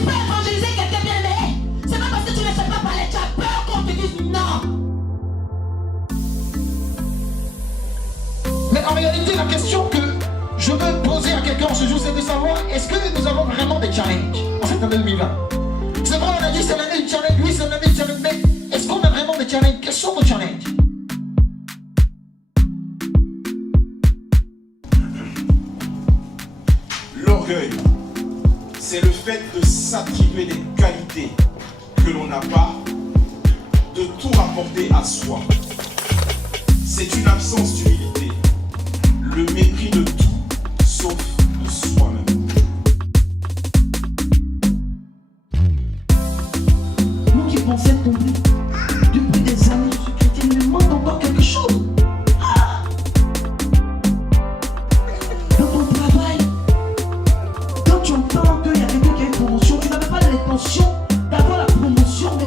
peux évangéliser quelqu'un bien aimé. C'est pas parce que tu ne sais pas parler, tu as peur qu'on te dise non. Mais en réalité, la question que je veux poser à quelqu'un ce jour, c'est de savoir, est-ce que nous avons vraiment des challenges en cette année 2020? C'est vrai, on a dit c'est l'année du challenge, oui c'est l'année du challenge, mais est-ce qu'on a vraiment des challenges? Quels sont nos challenges? L'orgueil, c'est le fait de s'attribuer des qualités que l'on n'a pas, de tout rapporter à soi. C'est une absence d'humilité, le mépris de tout, sauf de soi-même. Nous qui pensons combler depuis des années, je suis chrétien, il me manque encore quelque chose. Dans ton travail, quand tu entends qu'il y a quelqu'un qui a une promotion, tu n'avais pas l'intention d'avoir la promotion, mais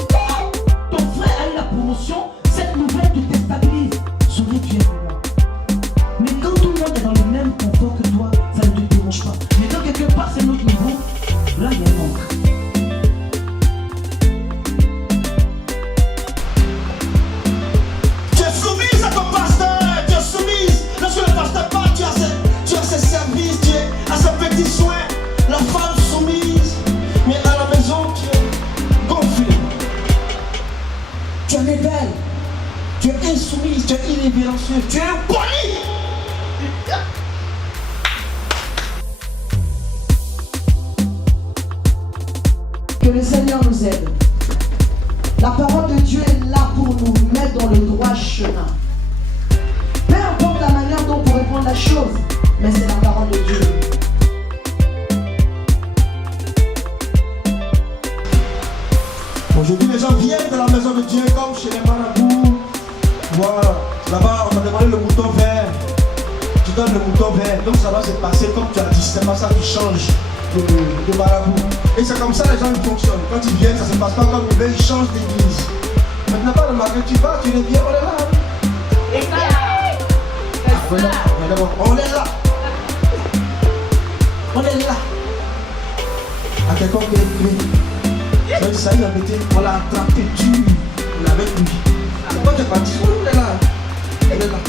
ton frère a eu la promotion, cette nouvelle te déstabilise. Souviens, tu es moi. Mais quand tout le monde est dans le même confort que toi, ça ne te dérange pas. Mais quand quelqu'un passe à un autre niveau, là il y a un manque. Tu es soumise à ton pasteur, tu es soumise. Lorsque le pasteur parle, tu as ses services, tu es à ses petits soins. La femme soumise, mais à la maison, tu es gonflée. Tu es rebelle, tu es insoumise, tu es irrévérencieux, tu es impoli. Que le Seigneur nous aide. La parole de Dieu est là pour nous mettre dans le droit chemin. Peu importe la manière dont on pourrait prendre la chose, mais c'est la parole de Dieu. Aujourd'hui, les gens viennent de la maison de Dieu comme chez les marabouts. Voilà, là-bas, on m'a demandé le mouton vert. Tu donnes le mouton vert, donc ça va se passer comme tu as dit. C'est pas ça qui change de marabout. Et c'est comme ça les gens ils fonctionnent. Quand ils viennent, ça se passe pas comme ils veulent, ils changent d'église. Maintenant, pas le matin, tu vas, tu reviens, on est là. On est là. On est là. À quelqu'un qui est clé. Donc ça y est, on l'a attrapé, on l'avait lui. Pourquoi tu es parti? On est là. Elle est là.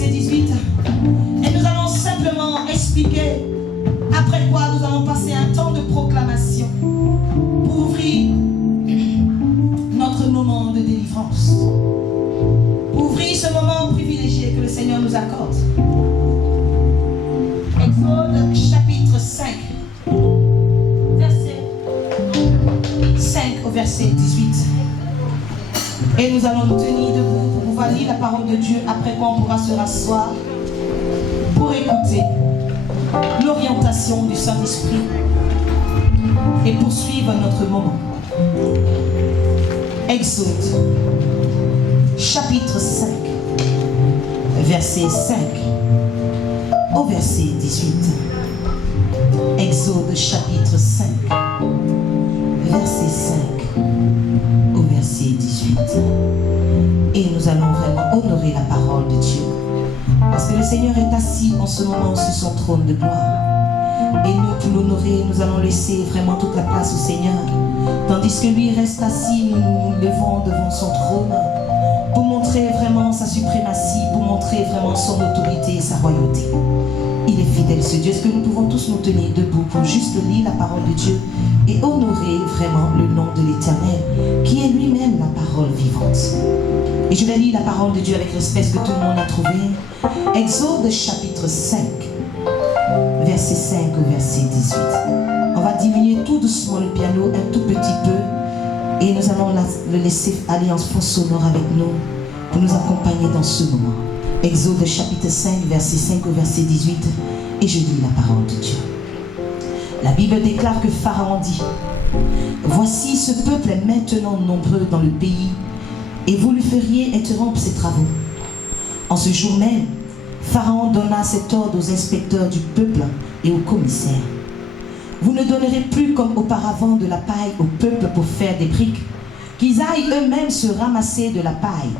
verset 18. Et nous allons simplement expliquer, après quoi nous allons passer un temps de proclamation pour ouvrir notre moment de délivrance. Pour ouvrir ce moment privilégié que le Seigneur nous accorde. Exode chapitre 5, verset 5 au verset 18. Et nous allons nous tenir debout pour pouvoir lire la parole de Dieu, après quoi on pourra se rasseoir pour écouter l'orientation du Saint-Esprit et poursuivre notre moment. Exode chapitre 5, verset 5 au verset 18. Exode chapitre 5, verset 5 au verset 18. Et nous allons vraiment honorer la parole de Dieu. Parce que le Seigneur est assis en ce moment sur son trône de gloire. Et nous, pour l'honorer, nous allons laisser vraiment toute la place au Seigneur. Tandis que lui reste assis, nous nous levons devant son trône pour montrer vraiment sa suprématie, pour montrer vraiment son autorité et sa royauté. Il est fidèle, ce Dieu. Est-ce que nous pouvons tous nous tenir debout pour juste lire la parole de Dieu et honorer vraiment le nom de l'Éternel, qui est lui-même la parole vivante. Et je vais lire la parole de Dieu avec respect, ce que tout le monde a trouvé. Exode chapitre 5, verset 5 au verset 18. On va diminuer tout doucement le piano un tout petit peu et nous allons le laisser aller en fond sonore avec nous pour nous accompagner dans ce moment. Exode chapitre 5, verset 5 au verset 18, et je lis la parole de Dieu. La Bible déclare que Pharaon dit: voici, ce peuple est maintenant nombreux dans le pays, et vous lui feriez interrompre ses travaux. En ce jour même, Pharaon donna cet ordre aux inspecteurs du peuple et aux commissaires: vous ne donnerez plus comme auparavant de la paille au peuple pour faire des briques, qu'ils aillent eux-mêmes se ramasser de la paille.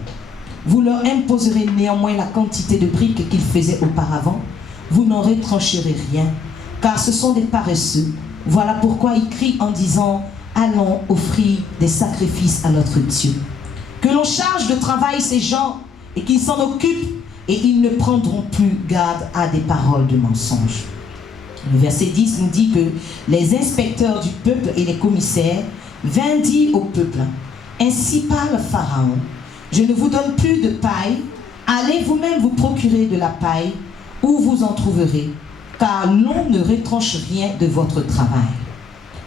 Vous leur imposerez néanmoins la quantité de briques qu'ils faisaient auparavant. Vous n'en retrancherez rien, car ce sont des paresseux. Voilà pourquoi ils crient en disant: allons offrir des sacrifices à notre Dieu. Que l'on charge de travail ces gens et qu'ils s'en occupent, et ils ne prendront plus garde à des paroles de mensonge. Le verset 10 nous dit que les inspecteurs du peuple et les commissaires vinrent dire au peuple: ainsi parle Pharaon, je ne vous donne plus de paille, allez vous-même vous procurer de la paille où vous en trouverez, car l'on ne retranche rien de votre travail.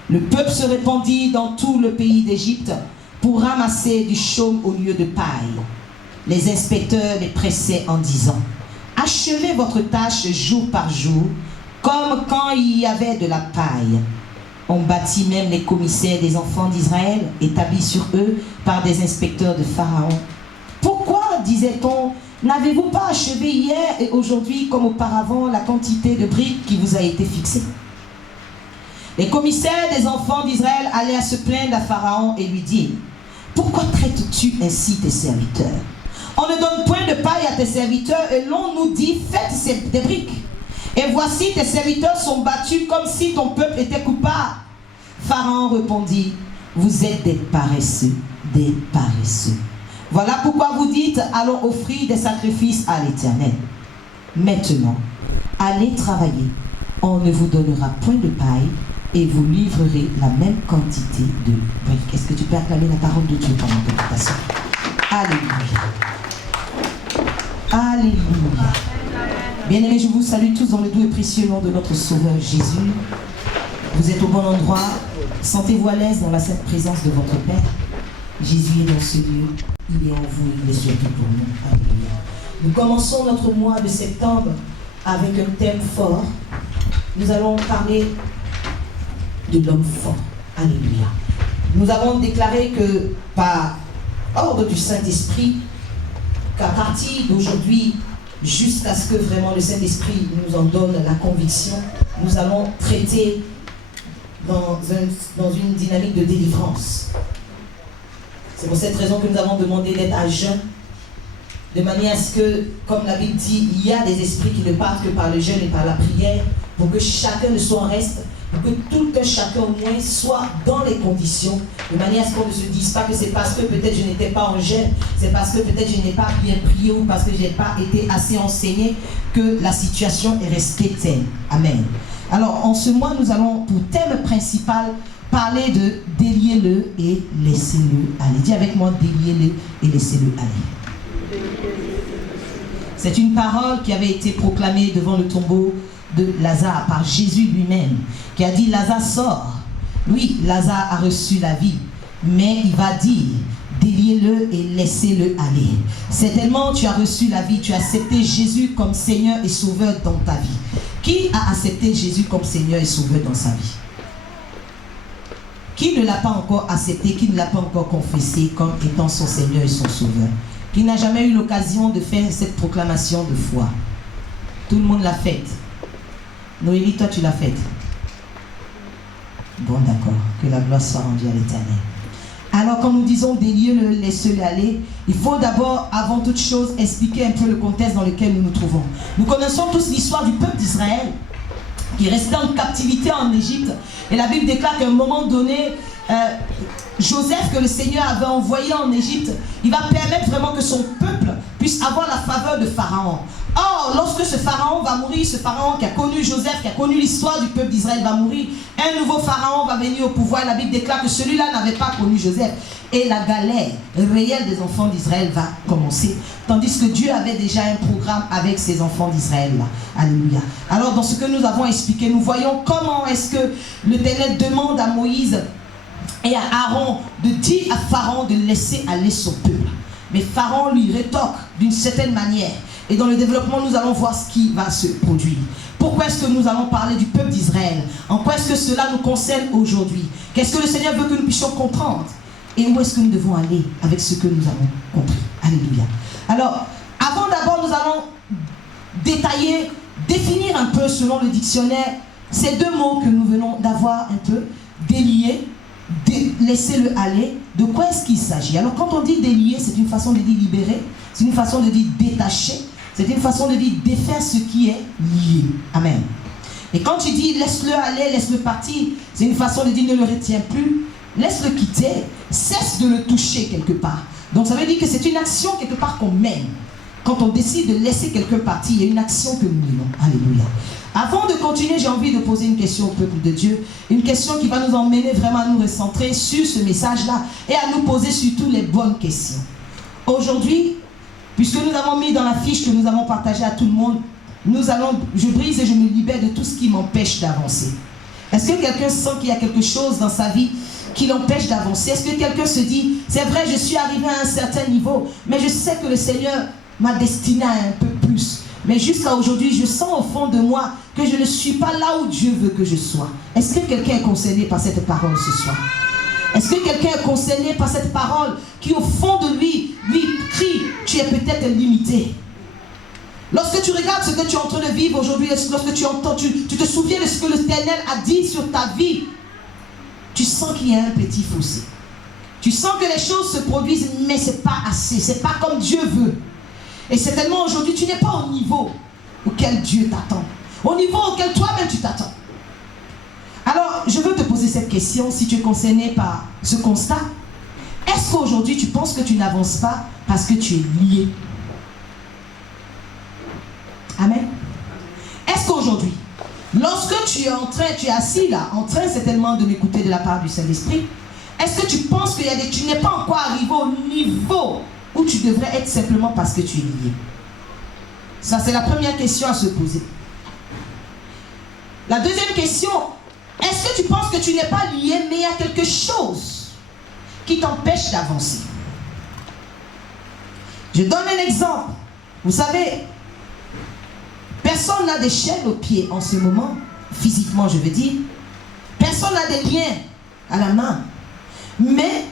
Le peuple se répandit dans tout le pays d'Égypte pour ramasser du chaume au lieu de paille. Les inspecteurs les pressaient en disant: achevez votre tâche jour par jour, comme quand il y avait de la paille. On battit même les commissaires des enfants d'Israël, établis sur eux par des inspecteurs de Pharaon. Pourquoi, disait-on, n'avez-vous pas achevé hier et aujourd'hui comme auparavant la quantité de briques qui vous a été fixée? Les commissaires des enfants d'Israël allaient à se plaindre à Pharaon et lui dire: pourquoi traites-tu ainsi tes serviteurs? On ne donne point de paille à tes serviteurs et l'on nous dit: faites des briques. Et voici, tes serviteurs sont battus comme si ton peuple était coupable. Pharaon répondit: vous êtes des paresseux, des paresseux. Voilà pourquoi vous dites: allons offrir des sacrifices à l'Éternel. Maintenant, allez travailler, on ne vous donnera point de paille et vous livrerez la même quantité de briques. Est-ce que tu peux acclamer la parole de Dieu pendant cette prédication? Alléluia. Alléluia. Bien-aimés, je vous salue tous dans le doux et précieux nom de notre Sauveur Jésus. Vous êtes au bon endroit. Sentez-vous à l'aise dans la sainte présence de votre Père. Jésus est dans ce lieu. Il est en vous, il est surtout pour nous. Alléluia. Nous commençons notre mois de septembre avec un thème fort. Nous allons parler de l'homme fort. Alléluia. Nous avons déclaré que par ordre du Saint-Esprit, qu'à partir d'aujourd'hui, jusqu'à ce que vraiment le Saint-Esprit nous en donne la conviction, nous allons traiter dans une dynamique de délivrance. C'est pour cette raison que nous avons demandé d'être à jeûne, de manière à ce que, comme la Bible dit, il y a des esprits qui ne partent que par le jeûne et par la prière, pour que chacun de son reste que tout un chacun au moins soit dans les conditions, de manière à ce qu'on ne se dise pas que c'est parce que peut-être je n'étais pas en jeûne, c'est parce que peut-être je n'ai pas bien prié ou parce que je n'ai pas été assez enseigné que la situation est restée telle. Amen. Alors en ce mois, nous allons pour thème principal parler de déliez-le et laissez-le aller. Dis avec moi, déliez-le et laissez-le aller. C'est une parole qui avait été proclamée devant le tombeau de Lazare par Jésus lui-même, qui a dit Lazare sort. Oui, Lazare a reçu la vie, mais il va dire déliez-le et laissez-le aller. Certainement tu as reçu la vie, tu as accepté Jésus comme Seigneur et Sauveur dans ta vie. Qui a accepté Jésus comme Seigneur et Sauveur dans sa vie? Qui ne l'a pas encore accepté, qui ne l'a pas encore confessé comme étant son Seigneur et son Sauveur? Qui n'a jamais eu l'occasion de faire cette proclamation de foi? Tout le monde l'a faite. Noélie, toi tu l'as faite. Bon, d'accord. Que la gloire soit rendue à l'Éternel. Alors, quand nous disons déliez-le, laissez-le aller, il faut d'abord, avant toute chose, expliquer un peu le contexte dans lequel nous nous trouvons. Nous connaissons tous l'histoire du peuple d'Israël qui est resté en captivité en Égypte. Et la Bible déclare qu'à un moment donné, Joseph, que le Seigneur avait envoyé en Égypte, il va permettre vraiment que son peuple puisse avoir la faveur de Pharaon. Or, lorsque ce Pharaon va mourir, ce Pharaon qui a connu Joseph, qui a connu l'histoire du peuple d'Israël va mourir, un nouveau Pharaon va venir au pouvoir. Et la Bible déclare que celui-là n'avait pas connu Joseph. Et la galère réelle des enfants d'Israël va commencer. Tandis que Dieu avait déjà un programme avec ses enfants d'Israël là. Alléluia. Alors, dans ce que nous avons expliqué, nous voyons comment est-ce que l'Éternel demande à Moïse et à Aaron de dire à Pharaon de laisser aller son peuple. Mais Pharaon lui rétorque d'une certaine manière. Et dans le développement, nous allons voir ce qui va se produire. Pourquoi est-ce que nous allons parler du peuple d'Israël? En quoi est-ce que cela nous concerne aujourd'hui? Qu'est-ce que le Seigneur veut que nous puissions comprendre? Et où est-ce que nous devons aller avec ce que nous avons compris? Alléluia. Alors, avant d'abord, nous allons détailler, définir un peu selon le dictionnaire ces deux mots que nous venons d'avoir un peu, délier, laissez-le aller. De quoi est-ce qu'il s'agit? Alors, quand on dit délier, c'est une façon de dire libérer, c'est une façon de dire détacher, c'est une façon de dire défaire ce qui est lié. Amen. Et quand tu dis laisse-le aller, laisse-le partir, c'est une façon de dire ne le retiens plus, laisse-le quitter, cesse de le toucher quelque part. Donc ça veut dire que c'est une action quelque part qu'on mène. Quand on décide de laisser quelqu'un partir, il y a une action que nous menons. Alléluia. Avant de continuer, j'ai envie de poser une question au peuple de Dieu. Une question qui va nous emmener vraiment à nous recentrer sur ce message-là et à nous poser surtout les bonnes questions. Aujourd'hui, puisque nous avons mis dans la fiche que nous avons partagée à tout le monde, je brise et je me libère de tout ce qui m'empêche d'avancer. Est-ce que quelqu'un sent qu'il y a quelque chose dans sa vie qui l'empêche d'avancer? Est-ce que quelqu'un se dit, c'est vrai, je suis arrivé à un certain niveau, mais je sais que le Seigneur m'a destiné à un peu plus. Mais jusqu'à aujourd'hui, je sens au fond de moi que je ne suis pas là où Dieu veut que je sois. Est-ce que quelqu'un est concerné par cette parole ce soir? Est-ce que quelqu'un est concerné par cette parole qui au fond de lui crie, tu es peut-être limité? Lorsque tu regardes ce que tu es en train de vivre aujourd'hui, lorsque tu entends, tu te souviens de ce que l'Éternel a dit sur ta vie, tu sens qu'il y a un petit fossé. Tu sens que les choses se produisent, mais ce n'est pas assez, ce n'est pas comme Dieu veut. Et certainement aujourd'hui, tu n'es pas au niveau auquel Dieu t'attend, au niveau auquel toi-même tu t'attends. Alors, je veux te poser cette question, si tu es concerné par ce constat. Est-ce qu'aujourd'hui, tu penses que tu n'avances pas parce que tu es lié? Amen. Est-ce qu'aujourd'hui, lorsque tu es en train, tu es assis là, en train certainement de m'écouter de la part du Saint-Esprit, est-ce que tu penses que tu n'es pas encore arrivé au niveau où tu devrais être simplement parce que tu es lié? Ça, c'est la première question à se poser. La deuxième question, est-ce que tu penses que tu n'es pas lié, mais il y a quelque chose qui t'empêche d'avancer? Je donne un exemple. Vous savez, personne n'a des chaînes aux pieds en ce moment, physiquement je veux dire. Personne n'a des liens à la main. Mais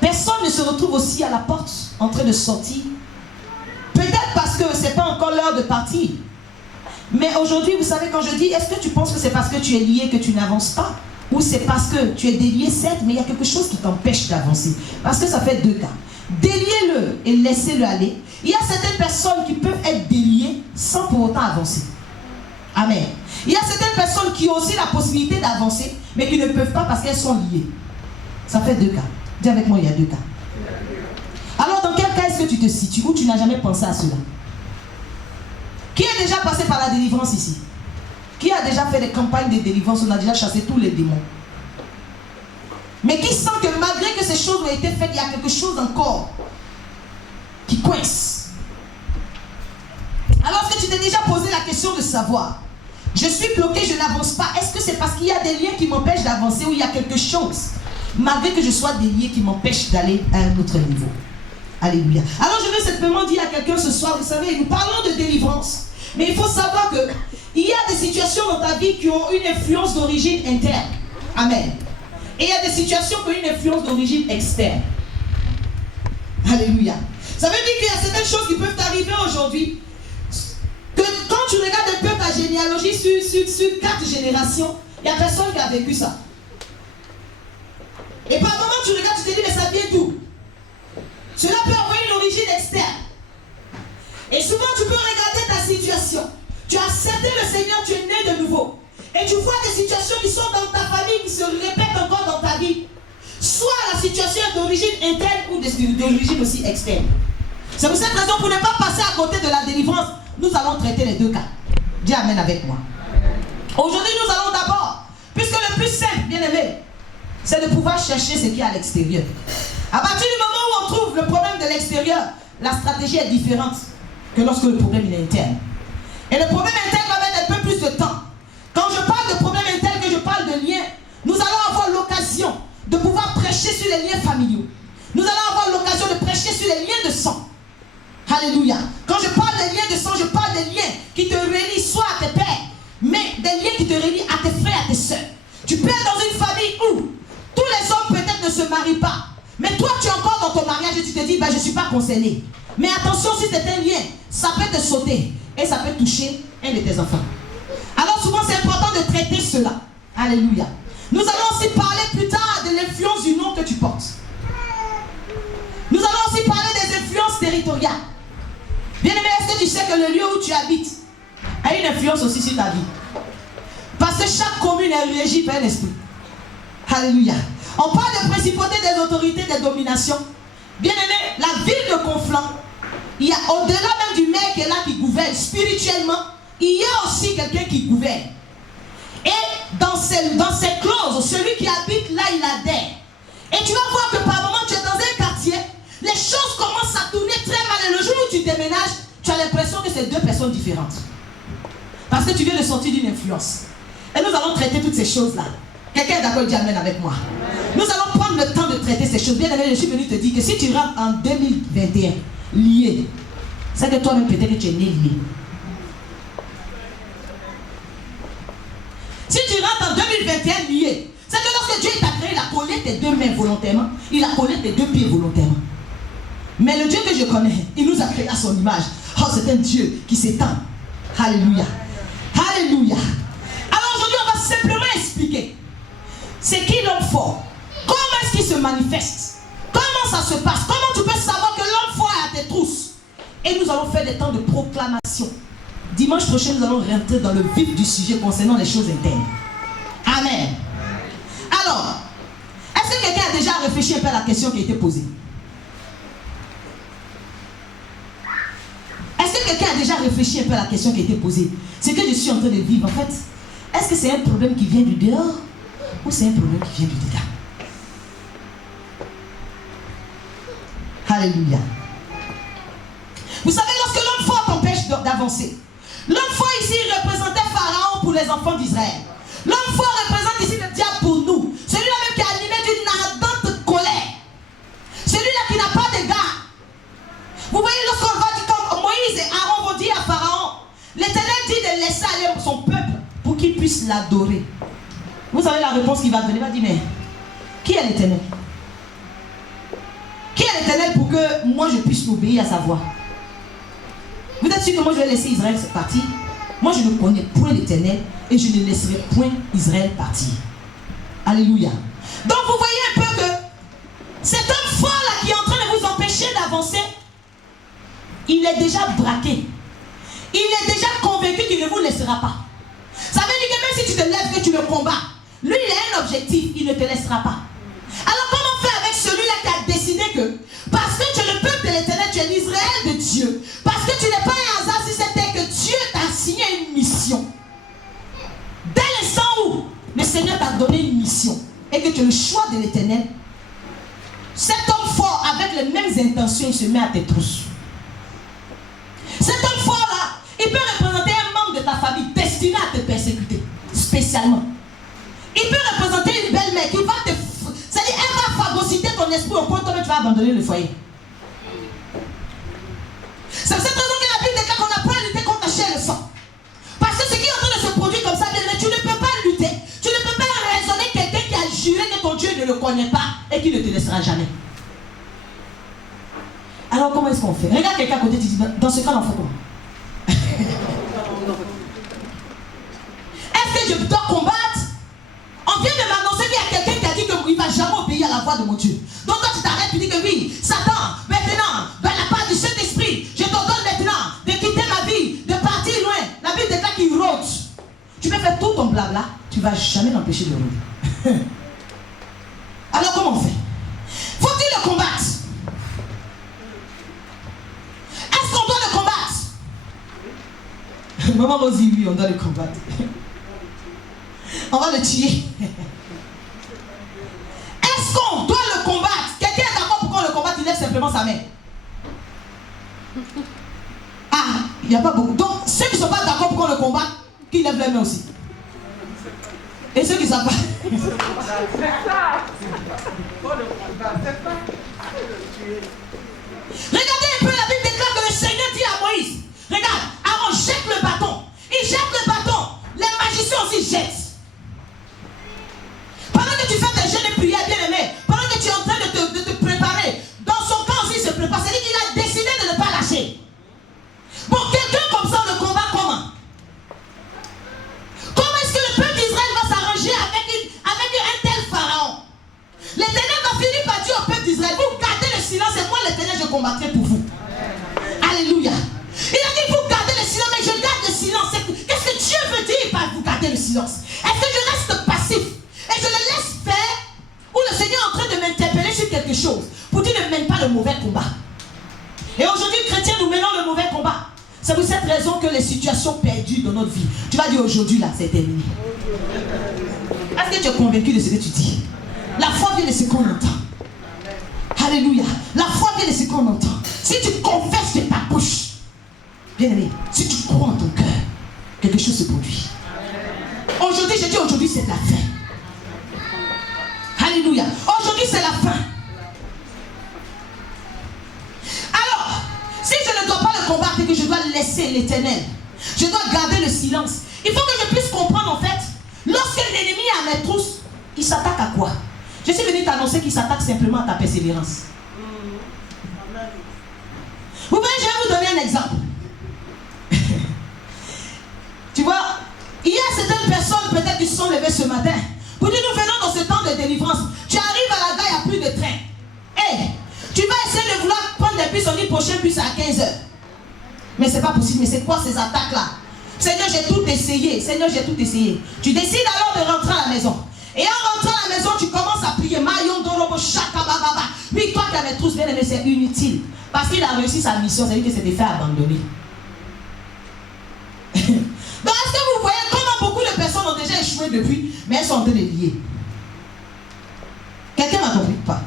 personne ne se retrouve aussi à la porte en train de sortir. Peut-être parce que ce n'est pas encore l'heure de partir. Mais aujourd'hui, vous savez, quand je dis, est-ce que tu penses que c'est parce que tu es lié que tu n'avances pas? Ou c'est parce que tu es délié, certes, mais il y a quelque chose qui t'empêche d'avancer? Parce que ça fait deux cas. Déliez-le et laissez-le aller. Il y a certaines personnes qui peuvent être déliées sans pour autant avancer. Amen. Il y a certaines personnes qui ont aussi la possibilité d'avancer, mais qui ne peuvent pas parce qu'elles sont liées. Ça fait 2 cas. Dis avec moi, il y a 2 cas. Alors, dans quel cas est-ce que tu te situes ou tu n'as jamais pensé à cela? Qui est déjà passé par la délivrance ici? Qui a déjà fait des campagnes de délivrance? On a déjà chassé tous les démons. Mais qui sent que malgré que ces choses ont été faites, il y a quelque chose encore qui coince? Alors, est-ce que tu t'es déjà posé la question de savoir, je suis bloqué, je n'avance pas. Est-ce que c'est parce qu'il y a des liens qui m'empêchent d'avancer ou il y a quelque chose, malgré que je sois délié, qui m'empêche d'aller à un autre niveau? Alléluia. Alors je veux simplement dire à quelqu'un ce soir, vous savez, nous parlons de délivrance. Mais il faut savoir qu'il y a des situations dans ta vie qui ont une influence d'origine interne. Amen. Et il y a des situations qui ont une influence d'origine externe. Alléluia. Ça veut dire qu'il y a certaines choses qui peuvent t'arriver aujourd'hui. Que quand tu regardes un peu ta généalogie sur 4 générations, il n'y a personne qui a vécu ça. Et par moment tu regardes, tu te dis, mais ça vient d'où? Cela peut avoir une origine externe. Et souvent tu peux regarder ta situation. Tu as accepté le Seigneur, tu es né de nouveau. Et tu vois des situations qui sont dans ta famille, qui se répètent encore dans ta vie. Soit la situation est d'origine interne ou d'origine aussi externe. C'est pour cette raison, pour ne pas passer à côté de la délivrance, nous allons traiter les 2 cas. Dis Amen avec moi. Aujourd'hui, nous allons d'abord, puisque le plus simple, bien aimé, c'est de pouvoir chercher ce qui est à l'extérieur. À partir du moment où on trouve le problème de l'extérieur, la stratégie est différente que lorsque le problème il est interne. Et le problème interne va mettre un peu plus de temps. Quand je parle de problème interne, que je parle de lien, nous allons avoir l'occasion de pouvoir prêcher sur les liens familiaux. Nous allons avoir l'occasion de prêcher sur les liens de sang. Alléluia. Quand je parle des liens de sang, je parle des liens qui te relient soit à tes pères, mais des liens qui te relient à tes frères, à tes soeurs. Tu peux être dans une famille où tous les hommes peut-être ne se marient pas. Mais toi, tu es encore dans ton mariage et tu te dis, je ne suis pas concerné. Mais attention, si c'est un lien, ça peut te sauter et ça peut toucher un de tes enfants. Alors souvent, c'est important de traiter cela. Alléluia. Nous allons aussi parler plus tard de l'influence du nom que tu portes. Nous allons aussi parler des influences territoriales. Bien aimé, est-ce que tu sais que le lieu où tu habites a une influence aussi sur ta vie? Parce que chaque commune est régie par un esprit. Alléluia. On parle de principauté, des autorités, des dominations. Bien aimé, la ville de Conflans, il y a au-delà même du maire qui est là qui gouverne spirituellement, il y a aussi quelqu'un qui gouverne. Et dans ces clauses, celui qui habite là, il adhère. Et tu vas voir que par moment, tu es dans un quartier, les choses commencent à tourner très mal. Et le jour où tu déménages, tu as l'impression que c'est 2 personnes différentes. Parce que tu viens de sortir d'une influence. Et nous allons traiter toutes ces choses-là. Quelqu'un est d'accord, dit Amen avec moi. Nous allons prendre le temps de traiter ces choses. Bien aimé, je suis venu te dire que si tu rentres en 2021 lié, c'est que toi-même peut-être que tu es né lié. Si tu rentres en 2021 lié, c'est que lorsque Dieu t'a créé, il a collé tes 2 mains volontairement, il a collé tes 2 pieds volontairement. Mais le Dieu que je connais, il nous a créé à son image. Oh, c'est un Dieu qui s'étend. Alléluia. Alléluia. Alors aujourd'hui, on va simplement expliquer c'est qui l'homme fort. Comment est-ce qu'il se manifeste? Comment ça se passe? Comment tu peux savoir que l'homme fort est à tes trousses? Et nous allons faire des temps de proclamation. Dimanche prochain, nous allons rentrer dans le vif du sujet concernant les choses internes. Amen. Alors, est-ce que quelqu'un a déjà réfléchi un peu à la question qui a été posée? Est-ce que quelqu'un a déjà réfléchi un peu à la question qui a été posée? Ce que je suis en train de vivre, en fait, est-ce que c'est un problème qui vient du dehors ou c'est un problème qui vient du dedans? Alléluia. Vous savez, lorsque l'homme fort t'empêche d'avancer, l'homme fort ici représentait Pharaon pour les enfants d'Israël. L'homme fort représente ici le diable pour nous. Celui-là même qui est animé d'une ardente colère. Celui-là qui n'a pas d'égard. Vous voyez, lorsqu'on va dire comme Moïse et Aaron vont dire à Pharaon, l'Éternel dit de laisser aller son peuple pour qu'il puisse l'adorer. Vous savez la réponse qui va venir, il va dire, mais qui est l'Éternel? Qui est l'Éternel pour que moi je puisse obéir à sa voix? Vous êtes sûr que moi je vais laisser Israël partir? Moi je ne connais point l'Éternel et je ne laisserai point Israël partir. Alléluia. Donc vous voyez un peu que cet homme fort là qui est en train de vous empêcher d'avancer, il est déjà braqué. Il est déjà convaincu qu'il ne vous laissera pas. Ça veut que tu le combats. Lui, il a un objectif, il ne te laissera pas. Alors comment faire avec celui-là qui a décidé que, parce que tu es le peuple de l'Éternel, tu es l'Israël de Dieu, parce que tu n'es pas un hasard si c'était que Dieu t'a assigné une mission. Dès l'instant où le Seigneur t'a donné une mission et que tu es le choix de l'Éternel, cet homme fort avec les mêmes intentions, il se met à tes trousses. Cet homme fort-là, il peut représenter un membre de ta famille destiné à te persécuter, spécialement. Il peut représenter une belle-mère qui va te... C'est-à-dire, elle va phagocyter ton esprit au point où toi-même tu vas abandonner le foyer. C'est pour cette raison que la Bible déclare qu'on n'a pas à lutter contre la chair et le sang. Parce que ce qui est en train de se produire comme ça, mais tu ne peux pas lutter. Tu ne peux pas raisonner quelqu'un qui a juré que ton Dieu ne le connaît pas et qui ne te laissera jamais. Alors comment est-ce qu'on fait? Regarde quelqu'un à côté, tu dis, dans ce cas, on fait comment? Est-ce que je dois combattre? On vient de m'annoncer qu'il y a quelqu'un qui a dit qu'il ne va jamais obéir à la voix de mon Dieu. Donc toi tu t'arrêtes et tu dis que oui, Satan, maintenant, dans la part du Saint-Esprit, je t'ordonne maintenant de quitter ma vie, de partir loin. La Bible déclare qu'il rôde. Tu peux faire tout ton blabla, tu ne vas jamais l'empêcher de rôder. Alors comment on fait? Faut-il le combattre? Est-ce qu'on doit le combattre? Maman Rosie, oui, on doit le combattre. On va le tuer. Est-ce qu'on doit le combattre? Quelqu'un est d'accord pour qu'on le combatte, il lève simplement sa main. Ah, il n'y a pas beaucoup. Donc, ceux qui ne sont pas d'accord pour qu'on le combatte, qu'ils lèvent leur main aussi. Et ceux qui ne savent pas. Regardez un peu, la Bible déclare que le Seigneur dit à Moïse, regarde, Aaron jette le bâton. Il jette le bâton. Les magiciens aussi jettent. Pendant que tu fais tes jeûnes et prières, bien aimé, pendant que tu es en train de te préparer, dans son camp aussi il se prépare. C'est-à-dire qu'il a décidé de ne pas lâcher. Bon, quelqu'un comme ça, on le combat comment? Comment est-ce que le peuple d'Israël va s'arranger avec un tel pharaon? L'Éternel va finir par dire au peuple d'Israël, vous gardez le silence et moi l'Éternel je combattrai pour vous. Alléluia. Il a dit vous gardez le silence, mais je garde le silence. Qu'est-ce que Dieu veut dire par vous garder le silence? Est-ce que je reste passif et je le laisse faire, ou le Seigneur est en train de m'interpeller sur quelque chose pour dire ne mène pas le mauvais combat? Et aujourd'hui, chrétiens, nous menons le mauvais combat. C'est pour cette raison que les situations perdues dans notre vie, tu vas dire aujourd'hui là, c'est terminé. Est-ce que tu es convaincu de ce que tu dis? La foi vient de ce qu'on entend. Alléluia. La foi vient de ce qu'on entend. Si tu confesses de ta bouche, bien aimé, si tu crois en ton cœur, quelque chose se produit. Aujourd'hui, je dis aujourd'hui, c'est la fin. Alléluia. Aujourd'hui, c'est la fin. Alors, si je ne dois pas le combattre et que je dois laisser l'Éternel, je dois garder le silence. Il faut que je puisse comprendre en fait, lorsque l'ennemi est à mes trousses, il s'attaque à quoi? Je suis venu t'annoncer qu'il s'attaque simplement à ta persévérance. Vous voyez, je vais vous donner un exemple. Tu vois, il y a certaines personnes peut-être qui se sont levées ce matin pour dire nous venons dans ce temps de délivrance. Tu arrives à la gare, il n'y a plus de train. Hey, tu vas essayer de vouloir prendre des bus, on dit prochain bus à 15h. Mais c'est pas possible. Mais c'est quoi ces attaques-là? Seigneur, j'ai tout essayé. Seigneur, j'ai tout essayé. Tu décides alors de rentrer à la maison. Et en rentrant à la maison, tu commences à prier. Oui, toi qui as mes trousses, bien aimé, c'est inutile. Parce qu'il a réussi sa mission, c'est-à-dire que c'était fait abandonner. Donc, est-ce que vous voyez comment beaucoup de personnes ont déjà échoué depuis, mais elles sont en train de lier? Quelqu'un m'a compris? Pas.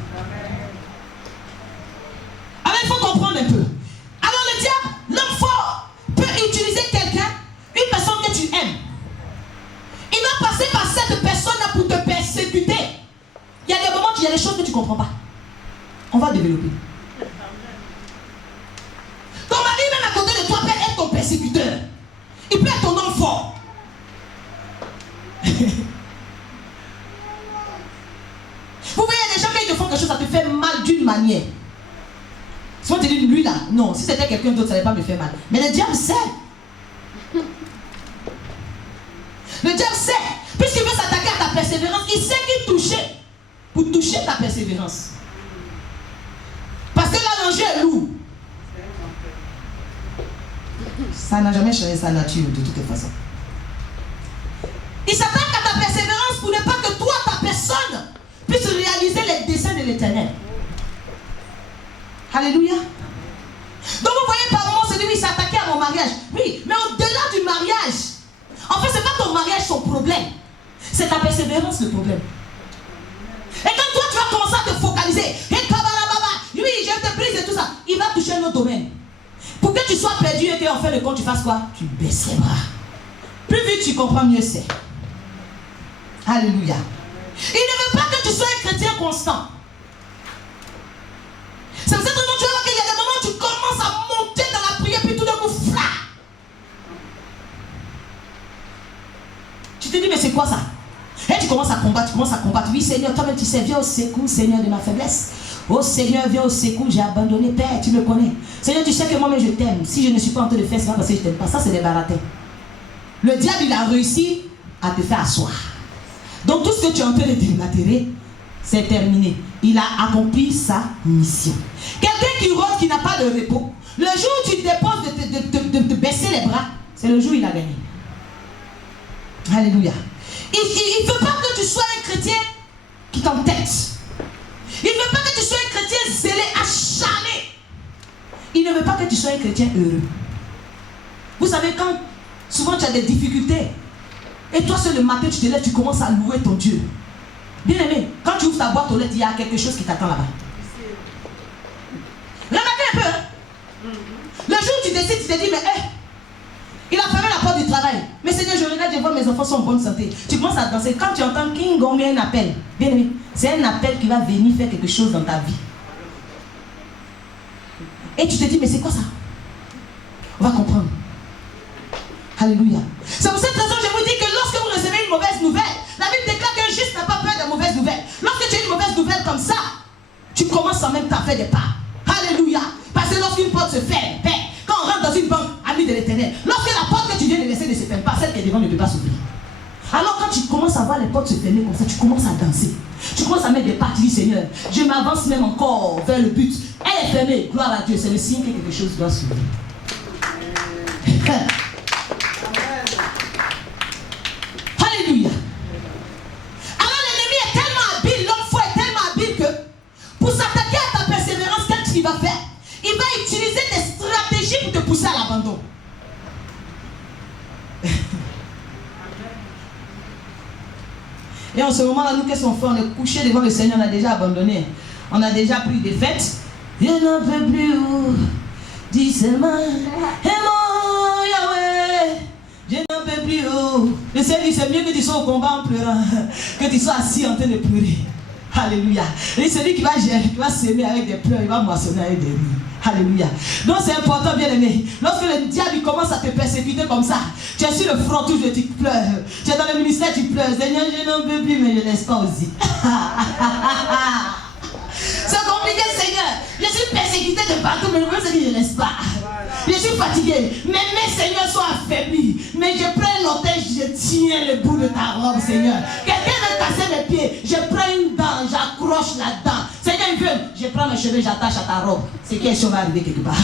Alors, il faut comprendre un peu. Alors, le diable, l'homme fort, peut utiliser quelqu'un, une personne que tu aimes. Il va passer par cette personne-là pour te persécuter. Il y a des moments où il y a des choses que tu ne comprends pas. On va développer. Ton mari, même à côté de toi, peut être ton persécuteur. Il peut être ton homme fort. Vous voyez, il y a des gens qui te font quelque chose, ça te fait mal d'une manière. Si on te dit, lui là, non, si c'était quelqu'un d'autre, ça n'allait pas me faire mal. Mais le diable sait. Le diable sait. Puisqu'il veut s'attaquer à ta persévérance, il sait qu'il touchait pour toucher ta persévérance. Parce que là, l'enjeu est lourd. Ça n'a jamais changé sa nature de toute façon. Il s'attaque à ta persévérance. l'Éternel. Alléluia. Donc vous voyez par moment, c'est lui qui s'est attaqué à mon mariage. Oui, mais au-delà du mariage, en fait, c'est pas ton mariage son problème. C'est ta persévérance le problème. Et quand toi tu vas commencer à te focaliser, et oui, je te prise et tout ça, il va toucher un autre domaine. Pour que tu sois perdu et qu'en fin de compte tu fasses quoi? Tu baisses les bras. Plus vite tu comprends, mieux c'est. Alléluia. Il ne veut pas que tu sois un chrétien constant. C'est pour cette raison que tu vas voir qu'il y a des moments où tu commences à monter dans la prière, puis tout d'un coup, fla. Tu te dis, mais c'est quoi ça? Et tu commences à combattre, Oui, Seigneur, toi-même tu sais, viens au secours, Seigneur, de ma faiblesse. Oh Seigneur, viens au secours, j'ai abandonné, Père, tu me connais. Seigneur, tu sais que moi-même je t'aime. Si je ne suis pas en train de faire, c'est pas parce que je t'aime pas. Ça, c'est des baratin. Le diable, il a réussi à te faire asseoir. Donc tout ce que tu es en train de délatérer, c'est terminé. Il a accompli sa mission. Quelqu'un qui rôde, qui n'a pas de repos, le jour où tu déposes de baisser les bras, c'est le jour où il a gagné. Alléluia. Il ne veut pas que tu sois un chrétien qui t'entête. Il ne veut pas que tu sois un chrétien zélé, acharné. Il ne veut pas que tu sois un chrétien heureux. Vous savez, quand souvent tu as des difficultés, et toi seul le matin tu te lèves, tu commences à louer ton Dieu. Bien aimé, quand tu ouvres ta boîte aux lettres, il y a quelque chose qui t'attend là-bas. Remarquez un peu. Hein? Le jour où tu décides, tu te dis, mais il a fermé la porte du travail. Mais Seigneur, je regarde, je vois mes enfants sont en bonne santé. Tu commences à danser. Quand tu entends King Gong, un appel. Bien aimé, c'est un appel qui va venir faire quelque chose dans ta vie. Et tu te dis, mais c'est quoi ça? On va comprendre. Alléluia. C'est pour cette raison que je vous dis que lorsque vous recevez une mauvaise nouvelle, la Bible déclare qu'un juste n'a pas peur de mauvaises nouvelles. Lorsque tu as une mauvaise nouvelle comme ça, tu commences en même temps à faire des pas. Alléluia. Parce que lorsqu'une porte se ferme, quand on rentre dans une banque, ami de l'Éternel, lorsque la porte que tu viens de laisser ne se ferme pas, celle qui est devant ne peut pas s'ouvrir. Alors quand tu commences à voir les portes se fermer comme ça, tu commences à danser. Tu commences à mettre des pas, tu dis Seigneur, je m'avance même encore vers le but. Elle est fermée, gloire à Dieu, c'est le signe que quelque chose doit s'ouvrir. Alléluia. Alors l'ennemi est tellement habile, l'homme fou est tellement habile que pour s'attaquer à ta persévérance, qu'est-ce qu'il va faire? Il va utiliser des stratégies pour te pousser à l'abandon. Et en ce moment-là, nous, qu'est-ce qu'on fait? On est couché devant le Seigneur, on a déjà abandonné. On a déjà pris des fêtes. Je n'en peux plus, dis seulement, Yahweh. Je n'en peux plus. Le Seigneur dit, c'est mieux que tu sois au combat en pleurant, que tu sois assis en train de pleurer. Alléluia. Et celui qui va gérer, qui va s'aimer avec des pleurs, il va moissonner avec des rires. Alléluia. Donc c'est important, bien aimé. Lorsque le diable commence à te persécuter comme ça, tu es sur le front toujours, tu pleures. Tu es dans le ministère, tu pleures. Seigneur, je n'en peux plus, mais je ne laisse pas aussi. C'est compliqué, Seigneur. Je suis persécuté de partout, mais le Seigneur, je ne laisse pas. Je suis fatigué. Mes Seigneur sont affaiblis. Mais je prends l'autel, je tiens le bout de ta robe, Seigneur. Quelqu'un veut casser mes pieds. Je prends une dent, j'accroche la dent. Seigneur, il veut. Je prends mes cheveux, j'attache à ta robe. C'est quelque chose va arriver quelque part.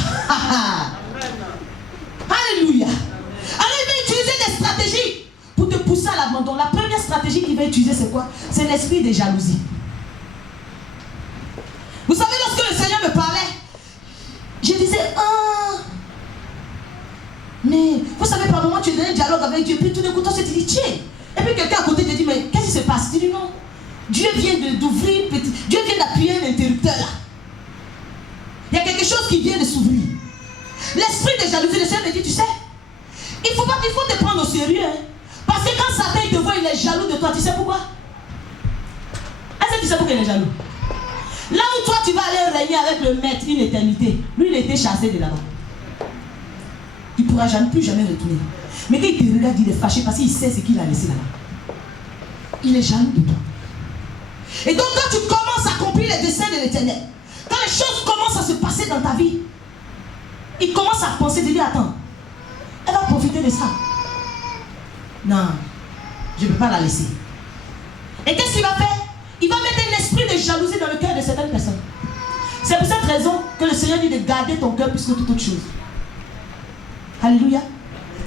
Alléluia. Alors il va utiliser des stratégies pour te pousser à l'abandon. La première stratégie qu'il va utiliser, c'est quoi? C'est l'esprit de jalousie. Vous savez, lorsque le Seigneur me parlait, je disais, mais vous savez, par moment, tu es dans un dialogue avec Dieu, puis tout d'un coup, toi, tu te dis, tiens. Et puis quelqu'un à côté te dit, mais qu'est-ce qui se passe? Tu dis, non. Dieu vient d'ouvrir, Dieu vient d'appuyer un interrupteur là. Il y a quelque chose qui vient de s'ouvrir. L'esprit de jalousie, le Seigneur me dit, tu sais, il faut te prendre au sérieux. Hein. Parce que quand Satan il te voit, il est jaloux de toi. Tu sais pourquoi? Est-ce que tu sais pourquoi il est jaloux? Là où toi tu vas aller régner avec le maître une éternité, lui il a été chassé de là-bas. Il ne pourra plus jamais retourner. Mais quand il te regarde, il est fâché parce qu'il sait ce qu'il a laissé là-bas. Il est jaloux de toi. Et donc quand tu commences à accomplir les desseins de l'Éternel, quand les choses commencent à se passer dans ta vie, il commence à penser, de dire, attends, elle va profiter de ça. Non, je ne peux pas la laisser. Et qu'est-ce qu'il va faire? Il va mettre un esprit de jalousie dans le cœur de certaines personnes. C'est pour cette raison que le Seigneur dit de garder ton cœur plus que toute autre chose. Alléluia.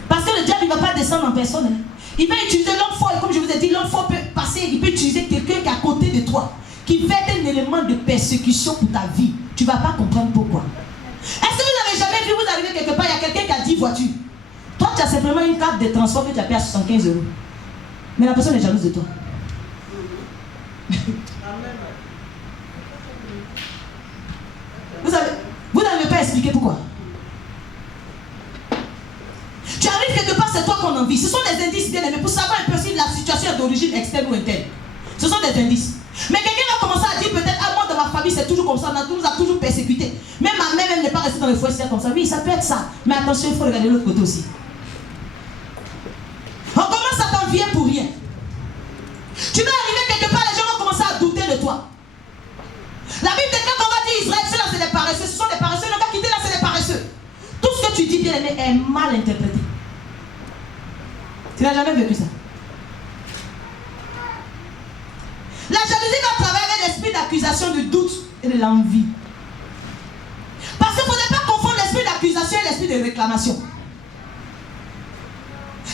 Parce que le diable, il ne va pas descendre en personne. Hein. Il va utiliser l'homme fort. Et comme je vous ai dit, l'homme fort peut passer. Il peut utiliser quelqu'un qui est à côté de toi, qui va être un élément de persécution pour ta vie, tu ne vas pas comprendre pourquoi. Est-ce que vous n'avez jamais vu, vous arrivez quelque part, il y a quelqu'un qui a 10 voitures. Toi, tu as simplement une carte de transport que tu as payé à 75 €. Mais la personne est jalouse de toi. Vous n'avez pas expliqué pourquoi. Tu arrives quelque part, c'est toi qu'on envie. Ce sont des indices bien aimés pour savoir un peu si la situation est d'origine externe ou interne. Ce sont des indices. Mais quelqu'un va commencer à dire peut-être, ah, moi dans ma famille c'est toujours comme ça, on nous a toujours persécuté. Même ma mère n'est pas restée dans le foyer, c'est comme ça. Oui, ça peut être ça. Mais attention, il faut regarder l'autre côté aussi. On commence à t'envier pour rien. Tu vas arriver quelque part, les gens vont commencer à douter de toi. La Bible dit quand on va dire Israël, ceux-là c'est des paresseux, ce sont des paresseux, le gars qui dit là c'est des paresseux. Tout ce que tu dis bien aimé est mal interprété. Tu n'as jamais vécu ça. La jalousie va travailler avec l'esprit d'accusation, de doute et de l'envie. Parce qu'il ne faudrait pas confondre l'esprit d'accusation et l'esprit de réclamation.